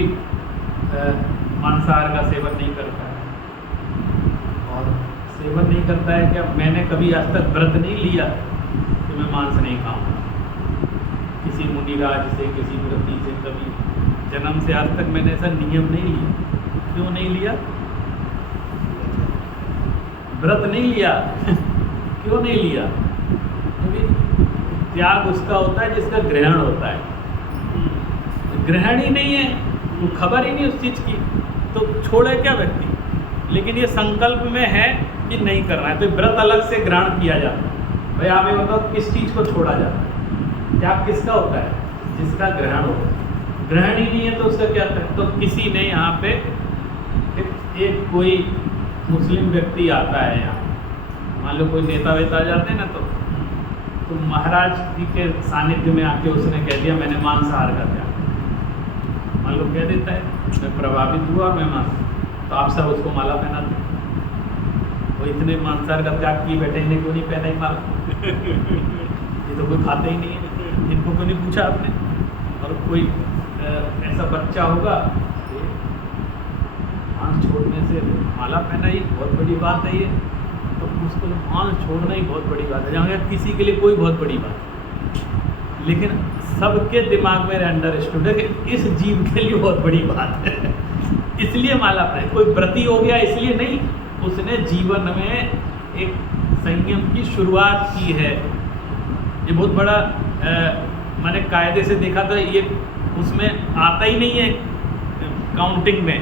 मांसाहार का सेवन नहीं करता है, और सेवन नहीं करता है क्या, मैंने कभी आज तक व्रत नहीं लिया कि मैं मांस नहीं खाऊंगा। किसी मुनिराज से, किसी व्रती से कभी जन्म से आज तक मैंने ऐसा नियम नहीं लिया। क्यों नहीं लिया? व्रत नहीं लिया। क्यों नहीं लिया? क्योंकि त्याग उसका होता है जिसका ग्रहण होता है। ग्रहण ही नहीं है, वो खबर ही नहीं उस चीज़ की, तो छोड़े क्या व्यक्ति। लेकिन ये संकल्प में है कि नहीं करना है, तो व्रत अलग से ग्रहण किया जाता है। भाई आप ये बताओ किस चीज़ को छोड़ा जाता है? त्याग किसका होता है? जिसका ग्रहण होता है। ग्रहण ही नहीं है तो उसका क्या था? तो किसी ने यहाँ पे एक कोई मुस्लिम व्यक्ति आता है यहाँ, मान लो कोई नेता वेता आ जाते हैं ना, तो महाराज जी के सानिध्य में आके उसने कह दिया मैंने मांसाहार का त्याग, मान लो कह देता है, मैं प्रभावित हुआ मैं मांस, तो आप सब उसको माला पहनाते हैं। वो इतने मांसाहार का त्याग किए बैठे, इन्हें क्यों नहीं पहना ही माला? ये तो कोई खाते ही नहीं है, इनको क्यों नहीं पूछा आपने? और कोई ऐसा बच्चा होगा, मांस छोड़ने से माला पहना ही बहुत बड़ी बात है ये, तो उसको मांस छोड़ना ही बहुत बड़ी बात है। जहाँ किसी के लिए कोई बहुत बड़ी बात है, लेकिन सबके दिमाग में अंडरस्टूड है कि इस जीव के लिए बहुत बड़ी बात है, इसलिए माला पहने। कोई व्रती हो गया इसलिए नहीं, उसने जीवन में एक संयम की शुरुआत की है। ये बहुत बड़ा मैंने कायदे से देखा था, ये उसमें आता ही नहीं है काउंटिंग में।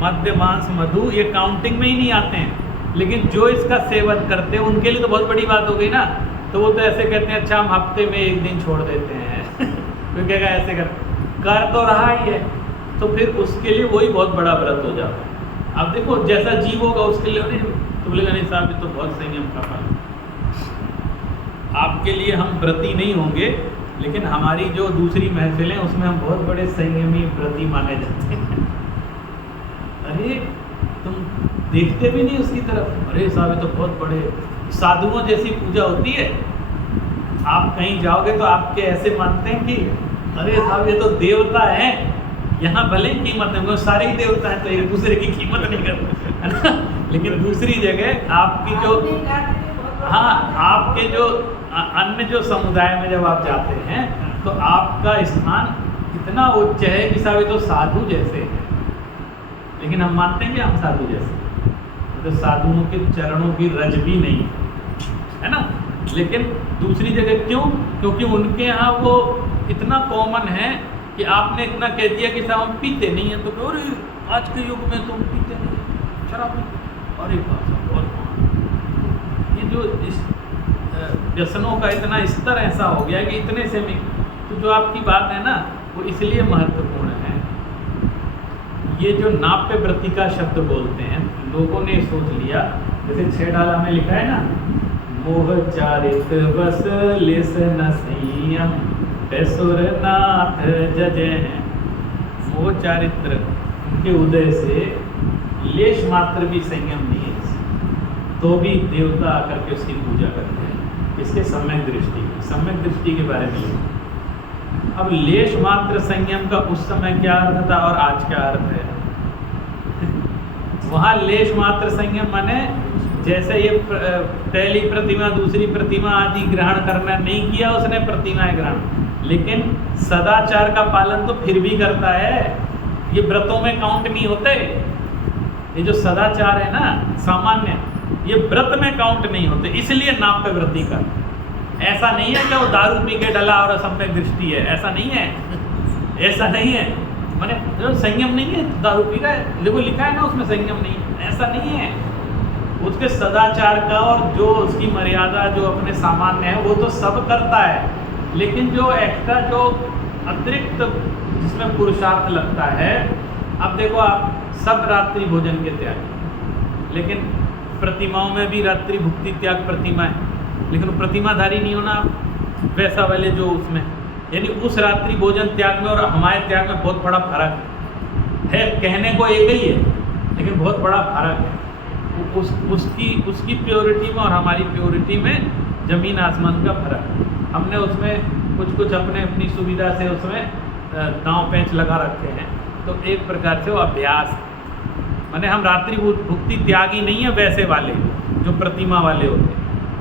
मद्य मांस मधु ये काउंटिंग में ही नहीं आते हैं, लेकिन जो इसका सेवन करते हैं उनके लिए तो बहुत बड़ी बात हो गई ना। तो वो तो ऐसे कहते हैं अच्छा हम हफ्ते में एक दिन छोड़ देते हैं कोई कहेगा ऐसे कर तो रहा ही है, तो फिर उसके लिए वही बहुत बड़ा व्रत हो जाता है। अब देखो जैसा जीव होगा उसके लिए नहीं, तो बोलेगा नहीं साहब ये तो बहुत संयम का फल। आपके लिए हम व्रती नहीं होंगे, लेकिन हमारी जो दूसरी महफिलें उसमें हम बहुत बड़े संयमी व्रती माने जाते हैं। अरे तुम देखते भी नहीं उसकी तरफ, अरे साहब ये तो बहुत बड़े साधुओं जैसी पूजा होती है। आप कहीं जाओगे तो आपके ऐसे मानते हैं कि अरे साहब ये तो देवता है, यहाँ भले ही कीमत है, सारे ही देवता हैं तो एक दूसरे की कीमत नहीं करते, है ना। लेकिन दूसरी जगह आपकी जो आपके जो अन्य जो समुदाय में जब आप जाते हैं तो आपका स्थान इतना उच्च है कि साहब ये तो साधु जैसे हैं, लेकिन हम मानते हैं कि हम साधु जैसे, तो साधुओं के चरणों की रज भी नहीं है ना। लेकिन दूसरी जगह क्यों? क्योंकि उनके यहाँ वो इतना कॉमन है कि आपने इतना कह दिया कि साहब हम पीते नहीं हैं, तो अरे आज के युग में तुम पीते नहीं शराब पीते, अरे बहुत ये जो इस व्यसनों का इतना स्तर ऐसा हो गया कि इतने से में, तो जो आपकी बात है ना वो इसलिए महत्वपूर्ण है। ये जो नाप्य व्रति का शब्द बोलते हैं, लोगों ने सोच लिया, जैसे 6 डाला में लिखा है ना, मोह चारित बस लेस न संयम बेसुर नाथ जजे। मोह चारित्र उनके उदय से लेश मात्र भी संयम नहीं है, तो भी देवता आकर के उसकी पूजा करते हैं। इसके सम्यक दृष्टि के बारे में। अब लेश मात्र संयम का उस समय क्या अर्थ था और आज क्या अर्थ है? वहाँ लेश मात्र संयम माने जैसे ये पहली प्रतिमा दूसरी प्रतिमा आदि ग्रहण करना नहीं किया उसने प्रतिमाएं ग्रहण, लेकिन सदाचार का पालन तो फिर भी करता है। ये व्रतों में काउंट नहीं होते। ये जो सदाचार है ना सामान्य, ये व्रत में काउंट नहीं होते, इसलिए नाम पे व्रती का। ऐसा नहीं है कि वो दारू पी के डला और सम्यक दृष्टि है, ऐसा नहीं है, ऐसा नहीं है। माने जो संयम नहीं है, दारू पी रहा है, देखो लिखा है ना उसमें संयम नहीं है, ऐसा नहीं है। उसके सदाचार का और जो उसकी मर्यादा जो अपने सामान्य है वो तो सब करता है, लेकिन जो एक्स्ट्रा जो अतिरिक्त जिसमें पुरुषार्थ लगता है। अब देखो आप सब रात्रि भोजन के त्याग, लेकिन प्रतिमाओं में भी रात्रि भुक्ति त्याग प्रतिमा है, लेकिन वो प्रतिमाधारी नहीं होना आप, वैसा वाले जो उसमें, यानी उस रात्रि भोजन त्याग में और हमारे त्याग में बहुत बड़ा फर्क है। कहने को एक ही है लेकिन बहुत बड़ा फर्क है। उसकी प्योरिटी में और हमारी प्योरिटी में ज़मीन आसमान का फर्क है। हमने उसमें कुछ अपनी सुविधा से उसमें दांव पेंच लगा रखे हैं, तो एक प्रकार से वो अभ्यास, माने हम रात्रि भुक्ति त्यागी नहीं है वैसे वाले जो प्रतिमा वाले होते हैं।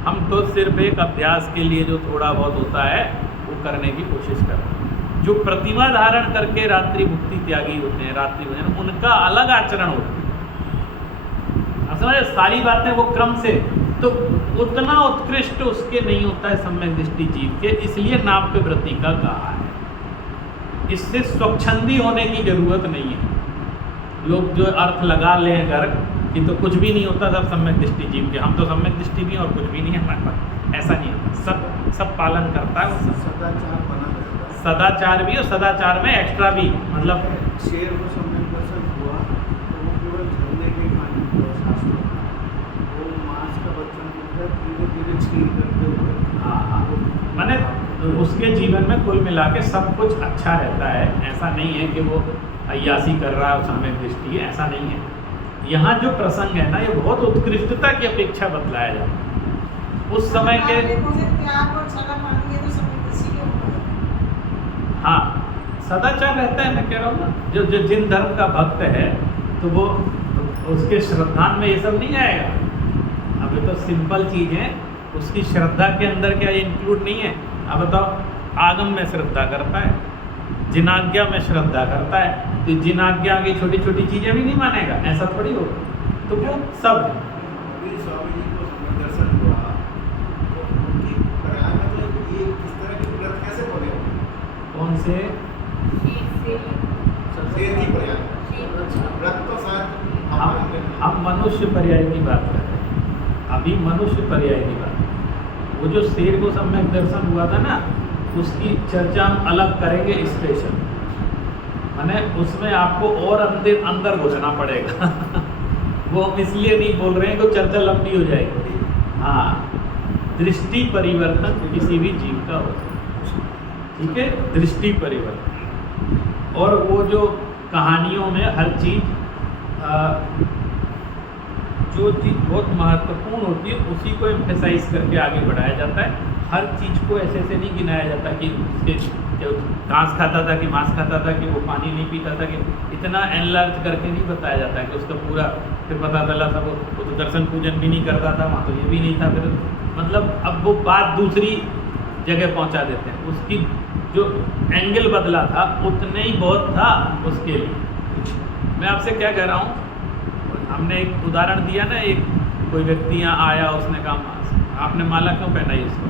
हम तो सिर्फ एक अभ्यास के लिए जो थोड़ा बहुत होता है वो करने की कोशिश करते हैं। जो प्रतिमा धारण करके रात्रि भुक्ति त्यागी होते हैं, रात्रि भोजन, उनका अलग आचरण होता है। समझे सारी बातें वो क्रम से, तो उतना उत्कृष्ट उसके नहीं होता है सम्यक दृष्टि जीव के, इसलिए नाम पे व्रती का कहा है। इससे स्वच्छंदी होने की जरूरत नहीं है। लोग जो अर्थ लगा लें अगर कि तो कुछ भी नहीं होता सब सम्यक दृष्टि जीव के, हम तो सम्यक दृष्टि भी और कुछ भी नहीं है हमारे पास, ऐसा नहीं होता। सब पालन करता है, वो सदाचार बना रहता है। सदाचार भी और सदाचार में एक्स्ट्रा भी, मतलब शेर को सम्यक दर्शन हुआ तो वो केवल झरने के पानी को शास्त्रों का, वो मांस का बर्तन धीरे धीरे छीन करते हुए, हाँ, माने उसके जीवन में कुल मिला के सब कुछ अच्छा रहता है। ऐसा नहीं है कि वो अय्यासी कर रहा है, सम्यक दृष्टि है, ऐसा नहीं है। यहाँ जो प्रसंग है ना, ये बहुत उत्कृष्टता की अपेक्षा बतलाया जाता है उस समय के। हाँ, सदाचार रहता है, मैं कह रहा हूँ ना, जो जिन धर्म का भक्त है तो वो उसके श्रद्धा में ये सब नहीं आएगा। अब ये तो सिंपल चीज़ है, उसकी श्रद्धा के अंदर क्या ये इंक्लूड नहीं है। अब बताओ, आगम में श्रद्धा करता है, जिनाज्ञा में श्रद्धा करता है, तो जिनाज्ञा की छोटी छोटी चीज़ें भी नहीं मानेगा, ऐसा थोड़ी होगा। तो वो सब अभी स्वामी जी को सम्यक दर्शन हुआ तो उनकी प्रयाग में तो ये किस तरह के व्रत कैसे बोले? कौन से शेर की प्रयाग व्रत तो शायद हम मनुष्य पर्याय की बात कर रहे हैं, अभी मनुष्य पर्याय की बात। वो जो शेर को सम्यक दर्शन हुआ था ना, उसकी चर्चा हम अलग करेंगे स्पेशल, माने उसमें आपको और अंदर घुसना पड़ेगा वो हम इसलिए नहीं बोल रहे हैं कि चर्चा लंबी हो जाएगी। हाँ, दृष्टि परिवर्तन किसी भी जीव का होता है, ठीक है, दृष्टि परिवर्तन। और वो जो कहानियों में हर चीज़ जो चीज़ बहुत महत्वपूर्ण होती है उसी को एम्फेसाइज करके आगे बढ़ाया जाता है। हर चीज़ को ऐसे ऐसे नहीं गिनाया जाता कि उसके घास खाता था कि मांस खाता था कि वो पानी नहीं पीता था, कि इतना एनलार्ज करके नहीं बताया जाता है कि उसका पूरा फिर पता चला था वो तो दर्शन पूजन भी नहीं करता था, वहाँ तो ये भी नहीं था, फिर मतलब अब वो बात दूसरी जगह पहुँचा देते हैं। उसकी जो एंगल बदला था उतने ही बहुत था उसके लिए। मैं आपसे क्या कह रहा हूँ, हमने एक उदाहरण दिया ना, एक कोई व्यक्ति यहाँ आया, उसने कहा आपने माला क्यों पहनाई इसको,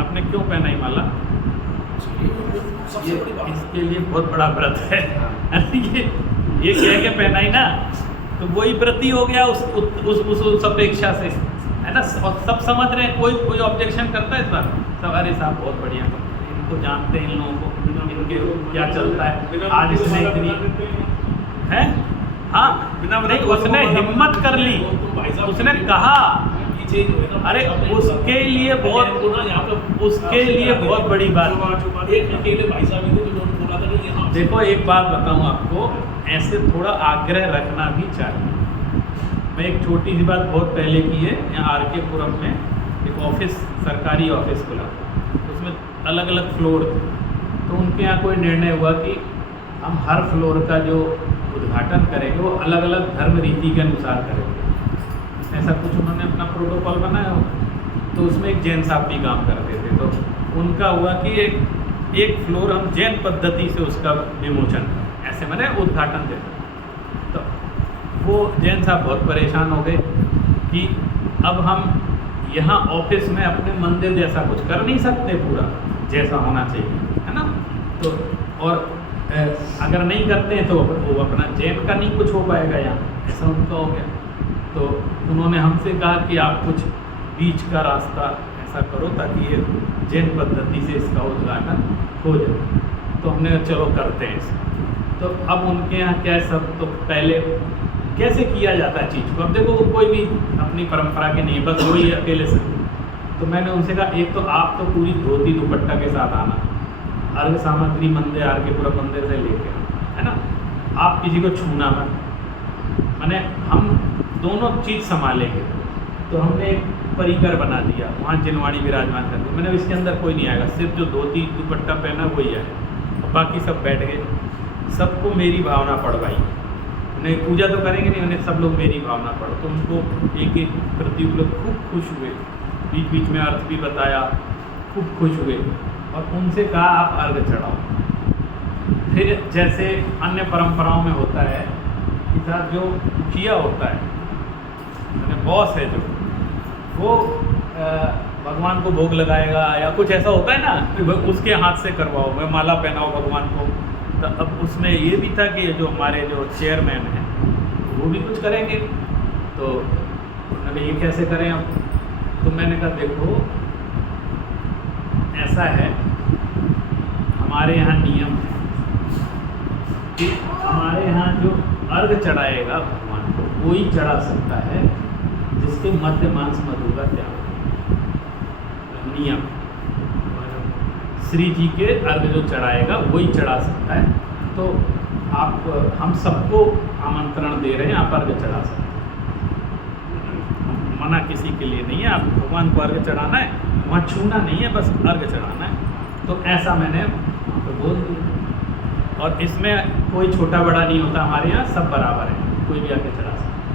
आपने क्यों पहनाई माला? ये इसके लिए बहुत बड़ा व्रत है ये कह के पहनाई ना, तो वही व्रती हो गया उस अपेक्षा से, है ना। सब समझ रहे हैं, कोई ऑब्जेक्शन करता है इस बार? सब अरे साहब बहुत बढ़िया, इनको जानते हैं, इन लोगों को, इनके क्या चलता है, आज इसने इतनी है। हाँ, नहीं, उसने हिम्मत कर ली, उसने कहा, अरे उसके लिए बहुत, उसके लिए बहुत बड़ी बात। देखो एक बात बताऊं आपको, ऐसे थोड़ा आग्रह रखना भी चाहिए। मैं एक छोटी सी बात बहुत पहले की है, यहाँ RK पुरम में एक ऑफिस, सरकारी ऑफिस खुला, उसमें अलग अलग फ्लोर थे, तो उनके यहाँ कोई निर्णय हुआ कि हम हर फ्लोर का जो उद्घाटन करेंगे वो अलग अलग धर्म रीति के अनुसार करेंगे। ऐसा कुछ उन्होंने अपना प्रोटोकॉल बनाया हो, तो उसमें एक जैन साहब भी काम करते थे, तो उनका हुआ कि एक एक फ्लोर हम जैन पद्धति से उसका विमोचन करें, ऐसे मैंने उद्घाटन देना। तो वो जैन साहब बहुत परेशान हो गए कि अब हम यहाँ ऑफिस में अपने मंदिर जैसा कुछ कर नहीं सकते, पूरा जैसा होना चाहिए, है ना। तो और अगर नहीं करते हैं तो वो अपना जैन का नहीं कुछ हो पाएगा यहाँ, ऐसा उनका हो गया। तो उन्होंने हमसे कहा कि आप कुछ बीच का रास्ता ऐसा करो ताकि ये जैन पद्धति से इसका उद्घाटन हो जाए। तो हमने कहा चलो करते हैं इसको। तो अब उनके यहाँ क्या है, सब तो पहले कैसे किया जाता है चीज़ को, अब देखो वो कोई भी अपनी परंपरा के नहीं, बस वही अकेले से। तो मैंने उनसे कहा एक तो आप तो पूरी धोती दुपट्टा के साथ आना, अर्घ सामग्री मंदिर आरकेपुरा मंदिर से लेके आना, है ना। आप किसी को छूना मत, मैंने हम दोनों चीज़ संभालेंगे। तो हमने एक परिकर बना दिया, वहाँ जिनवाणी विराजमान कर दी। मैंने इसके अंदर कोई नहीं आएगा, सिर्फ जो धोती दुपट्टा पहना वही आएगा, और बाकी सब बैठ गए। सबको मेरी भावना पढ़वाई, नहीं पूजा तो करेंगे नहीं, उन्हें सब लोग मेरी भावना पढ़ो। तो उनको एक एक प्रति लोग खूब खुश हुए, बीच बीच में अर्थ भी बताया, खूब खुश हुए और उनसे कहा आप अर्घ चढ़ाओ। फिर जैसे अन्य परंपराओं में होता है कि साथ जो मुखिया होता है, मैंने बॉस है जो, वो भगवान को भोग लगाएगा या कुछ ऐसा होता है ना कि उसके हाथ से करवाओ, मैं माला पहनाओ भगवान को। तो अब उसमें ये भी था कि जो हमारे जो चेयरमैन हैं वो भी कुछ करेंगे। तो उन्होंने ये कैसे करें अब, तो मैंने कहा देखो ऐसा है, हमारे यहाँ नियम है कि हमारे यहाँ जो अर्घ चढ़ाएगा भगवान को वही चढ़ा सकता है जिसके मध्य मांस मधु का त्याग, नियम। श्री जी के अर्घ जो चढ़ाएगा वही चढ़ा सकता है। तो आप हम सबको आमंत्रण दे रहे हैं, आप अर्घ चढ़ा सकते हैं, मना किसी के लिए नहीं है। आप भगवान को अर्घ चढ़ाना है, वहाँ छूना नहीं है, बस अर्घ चढ़ाना है। तो ऐसा मैंने तो बोल दिया। और इसमें कोई छोटा बड़ा नहीं होता, हमारे यहाँ सब बराबर है, कोई भी आके चढ़ा सकता है।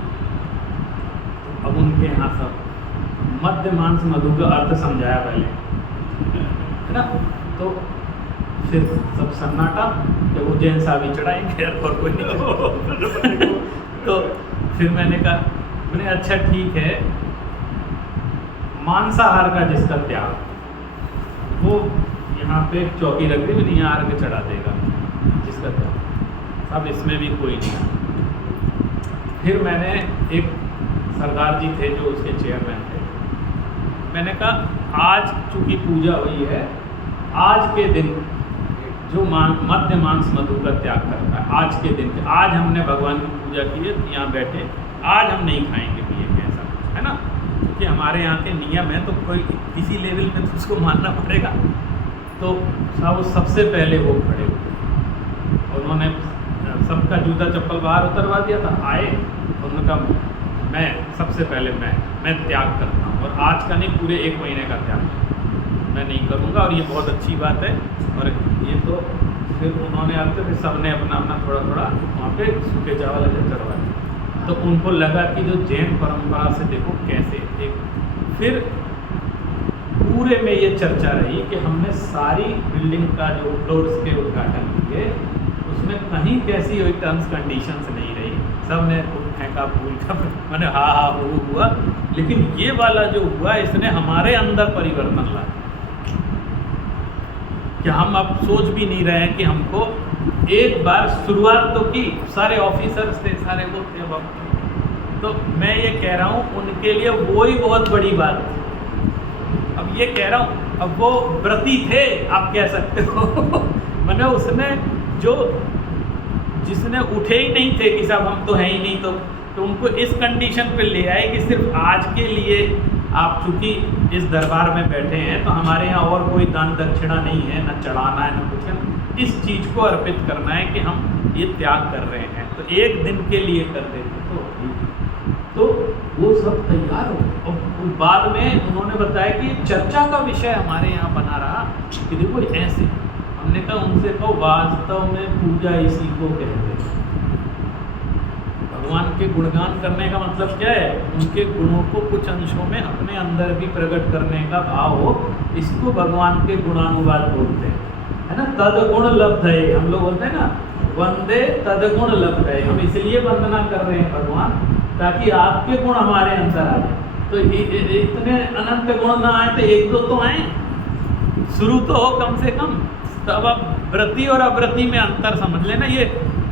तो अब उनके यहाँ सब मध्य मांस मधु का अर्थ समझाया पहले, है ना। तो फिर सब सन्नाटा, जब वो जैन साहब ही चढ़ाएंगे और कोई नहीं। तो फिर मैंने कहा, मैंने अच्छा ठीक है, मांसाहार का जिसका त्याग वो यहाँ पे चौकी रख दी, मैंने यहाँ अर्घ चढ़ा देगा जिसका त्याग। अब इसमें भी कोई नहीं। फिर मैंने एक सरदार जी थे जो उसके चेयरमैन थे, मैंने कहा आज चूँकि पूजा हुई है, आज के दिन जो मध्य मांस मधु का त्याग करता है, आज के दिन के, आज हमने भगवान की पूजा की है, यहाँ बैठे, आज हम नहीं खाएंगे पिएंगे, ऐसा कुछ है ना। क्योंकि हमारे यहाँ के नियम है, तो कोई किसी लेवल पे तो उसको मानना पड़ेगा। तो वो सबसे पहले वो खड़े हुए, उन्होंने सबका जूता चप्पल बाहर उतरवा दिया था। आए, उन्होंने कहा मैं सबसे पहले मैं त्याग करता हूँ, और आज का नहीं, पूरे 1 महीने का त्याग मैं नहीं करूँगा, और ये बहुत अच्छी बात है। और ये तो फिर उन्होंने अब तो फिर सबने अपना अपना थोड़ा थोड़ा वहाँ पे सूखे चावल चढ़वा दिया। तो उनको लगा कि जो जैन परंपरा से देखो कैसे एक, फिर पूरे में ये चर्चा रही कि हमने सारी बिल्डिंग का जो फ्लोर्स के उद्घाटन किए, उसमें कहीं कैसी हुई टर्म्स कंडीशंस नहीं रही, सब ने फेंका फूल का, मैंने हाँ वो हुआ। लेकिन ये वाला जो हुआ, इसने हमारे अंदर परिवर्तन लाया कि हम अब सोच भी नहीं रहे हैं कि हमको एक बार शुरुआत तो की, सारे ऑफिसर्स थे, सारे वो थे। तो मैं ये कह रहा हूँ उनके लिए वो ही बहुत बड़ी बात थी। अब ये कह रहा हूँ, अब वो व्रती थे आप कह सकते हो। मैंने उसने जो जिसने उठे ही नहीं थे कि साहब हम तो हैं ही नहीं, तो उनको इस कंडीशन पे ले आए कि सिर्फ आज के लिए आप चूँकि इस दरबार में बैठे हैं, तो हमारे यहाँ और कोई दान दक्षिणा नहीं है, न चढ़ाना है न कुछ है, इस चीज़ को अर्पित करना है कि हम ये त्याग कर रहे हैं। तो एक दिन के लिए कर देते तो वो सब तैयार हो। और बाद में उन्होंने बताया कि चर्चा का विषय हमारे यहाँ बना रहा कि देखो ऐसे, हमने कहा उनसे कहो वास्तव में पूजा इसी को कहते हैं। भगवान के गुणगान करने का मतलब क्या है, उनके गुणों को कुछ अंशों में अपने अंदर भी प्रकट करने का भाव हो, इसको भगवान के गुणानुवाद बोलते हैं, है ना, तदगुण लब्धये, हम लोग बोलते हैं ना वंदे तदगुण लब्धये, हम इसलिए वंदना कर रहे हैं भगवान ताकि आपके गुण हमारे अंदर आ जाए। तो इतने अनंत गुण ना आए तो एक दो तो आए, शुरू तो हो कम से कम। तब अब व्रति और अव्रति में अंतर समझ लेना, ये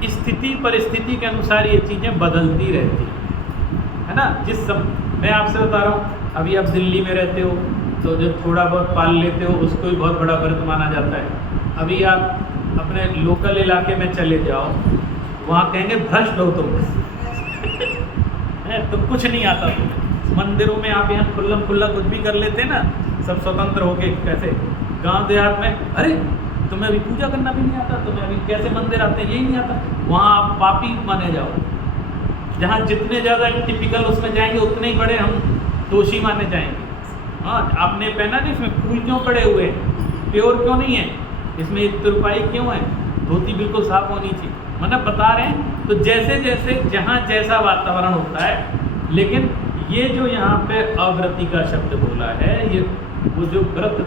स्थिति परिस्थिति के अनुसार ये चीज़ें बदलती रहती है ना। मैं आपसे बता रहा हूँ, अभी आप दिल्ली में रहते हो तो जो थोड़ा बहुत पाल लेते हो उसको भी बहुत बड़ा व्रत माना जाता है। अभी आप अपने लोकल इलाके में चले जाओ, वहाँ कहेंगे भ्रष्ट हो तुम तुम कुछ नहीं आता तुम्हें। मंदिरों में आप यहाँ खुल्लम खुल्ला कुछ भी कर लेते हैं ना, सब स्वतंत्र होके। कैसे गांव देहात में, अरे तुम्हें अभी पूजा करना भी नहीं आता, तुम्हें अभी कैसे मंदिर आते हैं, यही नहीं आता। वहाँ आप पापी माने जाओ। जहाँ जितने ज़्यादा टिपिकल उसमें जाएंगे उतने ही बड़े हम दोषी माने जाएंगे। हाँ, आपने पहना नहीं, इसमें फूल क्यों पड़े हुए हैं, प्योर क्यों नहीं है, इसमें एक तुरपाई क्यों है, धोती बिल्कुल साफ होनी चाहिए। मतलब बता रहे हैं, तो जैसे जैसे जहाँ जैसा वातावरण होता है। लेकिन ये जो यहाँ पे अव्रति का शब्द बोला है, ये वो जो व्रत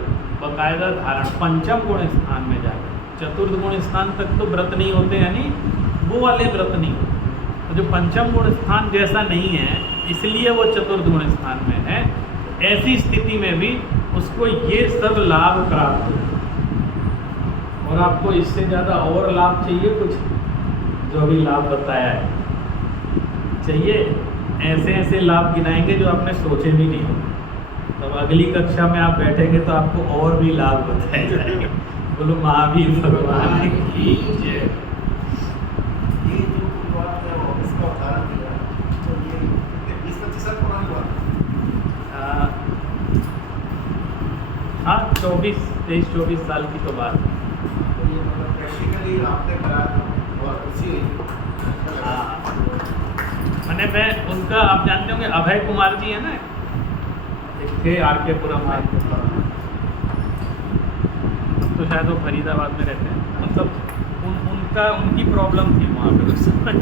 बाकायदा धारण पंचम गुण स्थान में जाकर, चतुर्थ गुण स्थान तक तो व्रत नहीं होते, यानी वो वाले व्रत नहीं होते। तो जो पंचम गुण स्थान जैसा नहीं है, इसलिए वो चतुर्थ गुण स्थान में है। ऐसी स्थिति में भी उसको ये सब लाभ प्राप्त हो। और आपको इससे ज़्यादा और लाभ चाहिए कुछ, जो अभी लाभ बताया है चाहिए, ऐसे ऐसे लाभ गिनाएंगे जो आपने सोचे भी नहीं हो। तब अगली कक्षा में आप बैठेंगे तो आपको और भी लाभ बताए जाएंगे। बोलो महावीर भगवान की जय। ये जो बात है वो इसका उदाहरण दिया, तो ये 20-25 साल पुरानी बात है। हाँ, 23-24 साल की तो बात है। तो ये मतलब प्रैक्टिकली आपने कराया था, बहुत खुशी हुई। हाँ, मैंने मैं उनका, आप जानते होंगे अभय कुमार जी है ना, एक थे आर.के. पुरम में, तो शायद वो फरीदाबाद में रहते हैं। मतलब उनकी प्रॉब्लम थी वहाँ पे उस समय